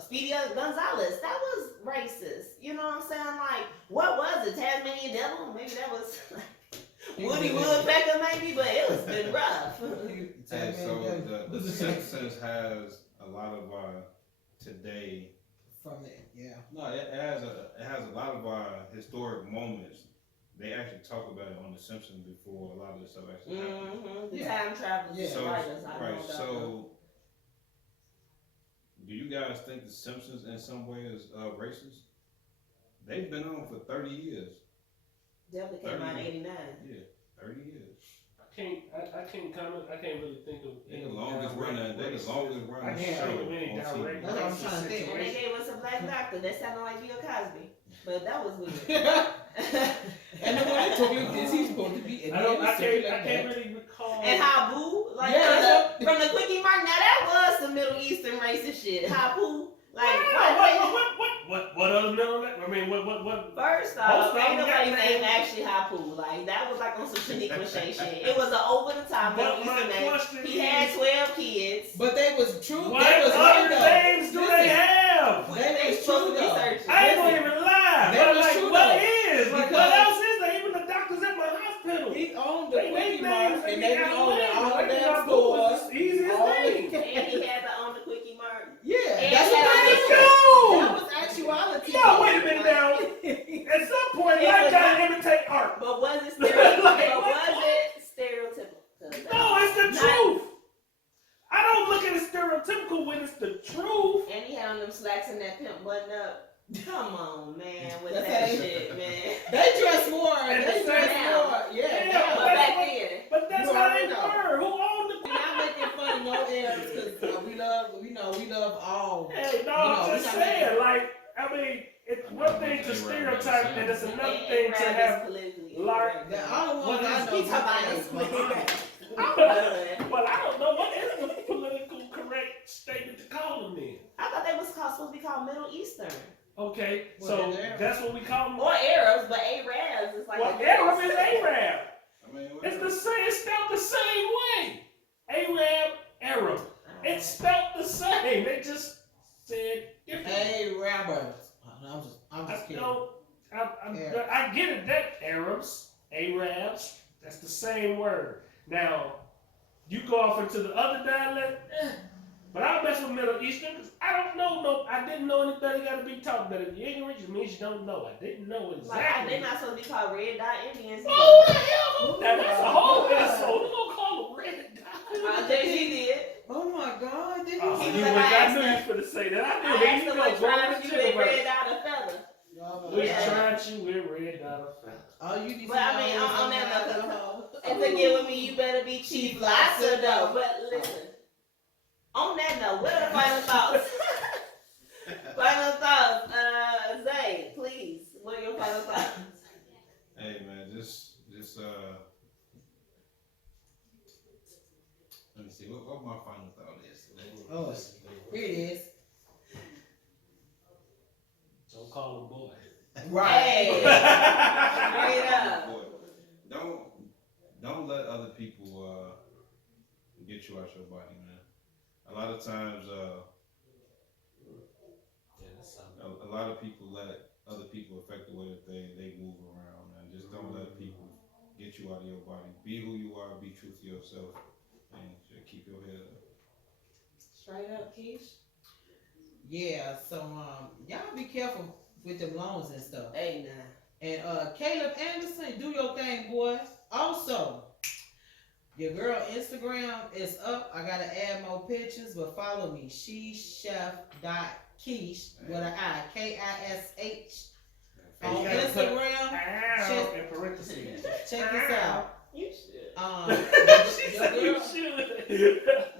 Speedy Gonzalez. That was racist. You know what I'm saying? Like, what was it? Tasmanian Devil? Maybe that was like Woody Woodpecker, maybe, but it was been rough. And so the Simpsons has a lot of today. From it, yeah. No, it has a lot of historic moments. They actually talk about it on The Simpsons before a lot of this stuff actually happened. The time travelers, Yeah. the writers, I know Right. about them. So, do you guys think The Simpsons in some way is racist? They've been on for 30 years. Definitely came out in 89. Yeah, 30 years. I can't comment. I can't really think of They're the longest running. They're the longest I running can't show think of any on direct TV. That's what I'm trying to think. And they gave us a black doctor that sounded like Bill Cosby. But that was weird. And then when they told me this, he's supposed to be. I can't really recall. And Habu, like Yeah, from the Quickie Mart, now that was some Middle Eastern racist shit. Habu, like What other middle? I mean, what? First off, ain't nobody named actually Hapu. Like, that was like on some Shanique Lachey shit. It was an over the top Middle Eastern name. He had 12 kids. But they was true. What They was other right though. names do they have? They was true though. I ain't gonna even lie. They But was like, true, what though. is? Like, Because- what else is there? Even the doctors at my hospital. He owned the They Quickie names Mart, and be they be out owning there. all the Like, damn Nabu was stores. the easiest all thing. the- And he had to own the Quickie Mart. Yeah, And that's he what had they to do. go. That was actuality. Yo, wait a minute now. At some point, Yeah, life but gotta imitate art. But was it stereotypical? Like, But what? was it stereotypical? No, it's the Not- truth. I don't look at it stereotypical when it's the truth. And he had on them slacks and that pimp button up. Come on, man, with That's that how- shit, man. They dress more. And They the dress same- more. Yeah. Yeah, But back then, But that's You how already they know. were. Who owned the We're not making fun of no Arabs because we love all. Hey, no, You I'm know, just we not saying, like, I mean, it's one thing to stereotype, and it's another thing to have large. The other ones What I is- know. He talking about sometimes- this. Well, I don't know what is the political correct statement to call them then. I thought they was supposed to be called Middle Eastern. Okay, Well, so they're Arab. that's what we call them. Or Arabs, but Arabs is like Well, a Arab mix. is Arab. I mean, It's the same. It's spelled the same way. Arab spelled the same. They just said different. Arabs. I'm just kidding. I get it. That Arabs, that's the same word. Now, you go off into the other dialect, but I mess with Middle Eastern because I didn't know anybody got to be taught that. If you're ignorant, it means you don't know. I didn't know exactly. Like, they're not supposed to be called red dot Indians. Oh, hell, that's a whole episode. We're going to call them red dot. Jay-Z did. Oh my God! Did Oh, you you see was were, like, I knew you were going to say that. I knew I asked you them go what growing tribes the you with chili red dot or feather. Which Yeah. tried you with red dot or feather? Oh, you need But I mean, on that note, and to get with me, you better be Chief Lobster though. But listen, on that note, what are the final thoughts? Final thoughts, Zay, please. What are your final thoughts? Hey man, just let me see what my final thought is. Oh, here it is. Don't call him boy. Hey, straight up. Boy, don't let other people get you out your body, man. A lot of times, a lot of people let other people affect the way that they move around, man. Just don't let people get you out of your body. Be who you are. Be true to yourself, and just keep your head up. Straight up, Keish. Yeah. So y'all be careful with them loans and stuff. Hey, nah. And Caleb Anderson, do your thing, boy. Also, your girl Instagram is up. I gotta add more pictures, but follow me. Shechef.Keish with an I, Kish. On You gotta Instagram. Ow, in parentheses. Check this out. You should. She said you should.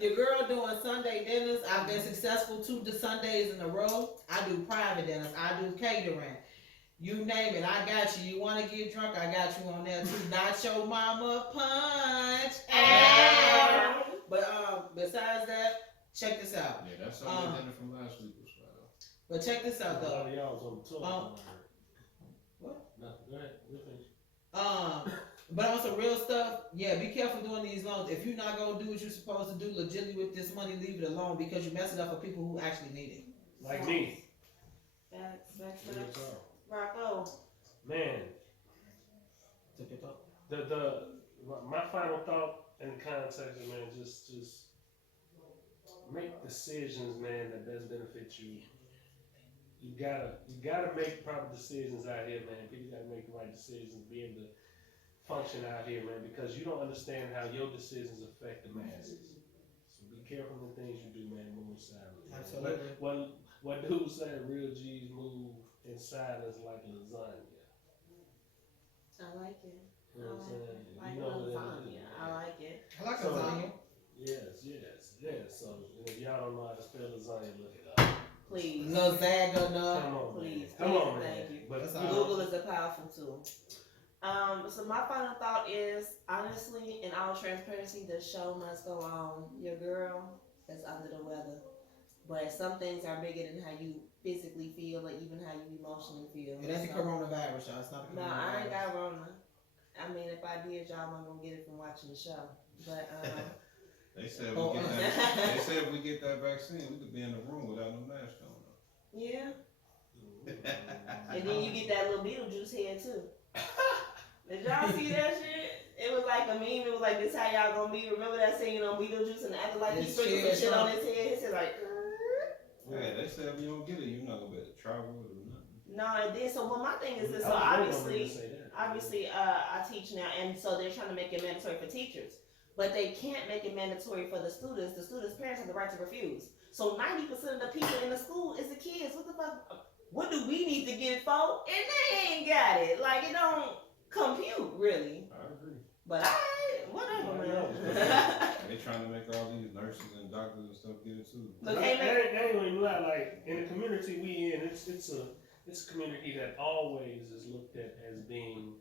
Your girl doing Sunday dinners. I've been successful 2 Sundays in a row. I do private dinners. I do catering. You name it, I got you. You want to get drunk? I got you on there too. Not your mama punch. But besides that, check this out. Yeah, that's something dinner from last week was right. But check this out A lot though. of y'all was on the tour. What? No, go ahead. We'll finish. But on some real stuff, yeah, be careful doing these loans. If you're not gonna do what you're supposed to do legitimately with this money, leave it alone because you mess it up for people who actually need it. Like me. Facts. Real talk. Rocco. Man, Took your thought. my final thought in the context of, man, just make decisions, man, that best benefit you. You gotta make proper decisions out here, man. People gotta make the right decisions, be able to function out here, man, because you don't understand how your decisions affect the masses. So be careful of the things you do, man. Move silently. Absolutely. What dude said, real G's move in silence like lasagna. I like it. You know what I'm saying? Like You know lasagna. I like it. I like So- lasagna. Yes. So if y'all don't know how to spell lasagna, look it up. Please. Lasagna. Come on, Please, man. Come on, man. thank you. But That's you all. know, Google is a powerful tool. So my final thought is, honestly, in all transparency, the show must go on. Your girl is under the weather, but some things are bigger than how you physically feel or even how you emotionally feel. It ain't the So- coronavirus, y'all. It's not the No, coronavirus. I ain't got Rona. I mean, if I did, y'all not gonna get it from watching the show. But They said if Oh. we get that. They said if we get that vaccine, we could be in the room without no mask on. yeah. And then you get that little Beetlejuice head too. Did y'all see that shit? It was like a meme. It was like, "This how y'all gonna be." Remember that scene on Beetlejuice and acting like he His sprinkled shit, some shit on huh? his head. His head like. Yeah, they said if you don't get it, you're not gonna be able to travel or do nothing. No, it did. So, well, my thing is this. So I was waiting on you to obviously, say that. I teach now, and so they're trying to make it mandatory for teachers, but they can't make it mandatory for the students. The students' parents have the right to refuse. So 90% of the people in the school is the kids. What the fuck? What do we need to get it for? And they ain't got it. Like, it don't compute really. I agree. But whatever, I man. They trying to make all these nurses and doctors and stuff get it too. Look, That hey, man. ain't gonna even lie. Like in the community we in, it's a community that always is looked at as being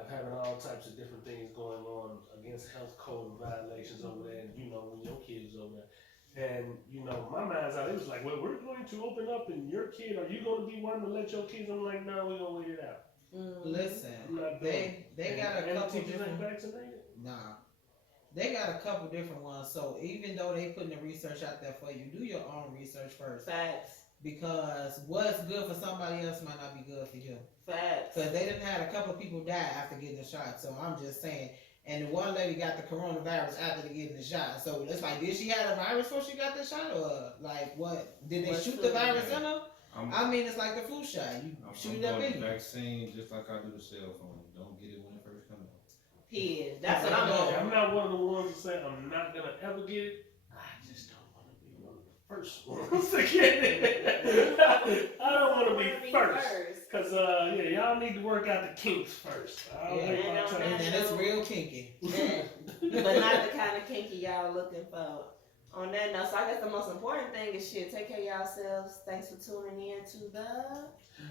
of having all types of different things going on against health code violations over there. And you know when your kids over there, and you know my mind's out. It was like, well, we're going to open up, and your kid, are you going to be one to let your kids? I'm like, no, we're gonna wait it out. Listen, I'm not doing it. they got a and couple the teachers ain't different. vaccinated. Nah, They got a couple different ones. So even though they putting the research out there for you, do your own research first. Facts. Because what's good for somebody else might not be good for you. Facts. Because they didn't had a couple of people die after getting the shot. So I'm just saying. And the one lady got the coronavirus after getting the shot. So it's like, did she have a virus before she got the shot, or like what? Did they shoot the virus in her? I mean, it's like the flu shot. You shoot it up in you. Vaccine just like I do the cell phone. Don't get it when it first comes out. Period. That's what I'm on. I'm not one of the ones that say I'm not gonna ever get it. I just don't want to be one of the first ones to get it. I don't want to be first. Cause y'all need to work out the kinks first. And then it's real kinky. But not the kind of kinky y'all looking for. On that note, so I guess the most important thing is shit. Take care of yourselves. Thanks for tuning in to the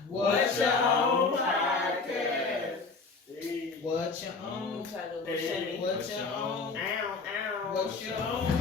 What's Your Own Podcast. What's your own? Try to do a little shimmy. What's your own? Ow, ow. What's your own?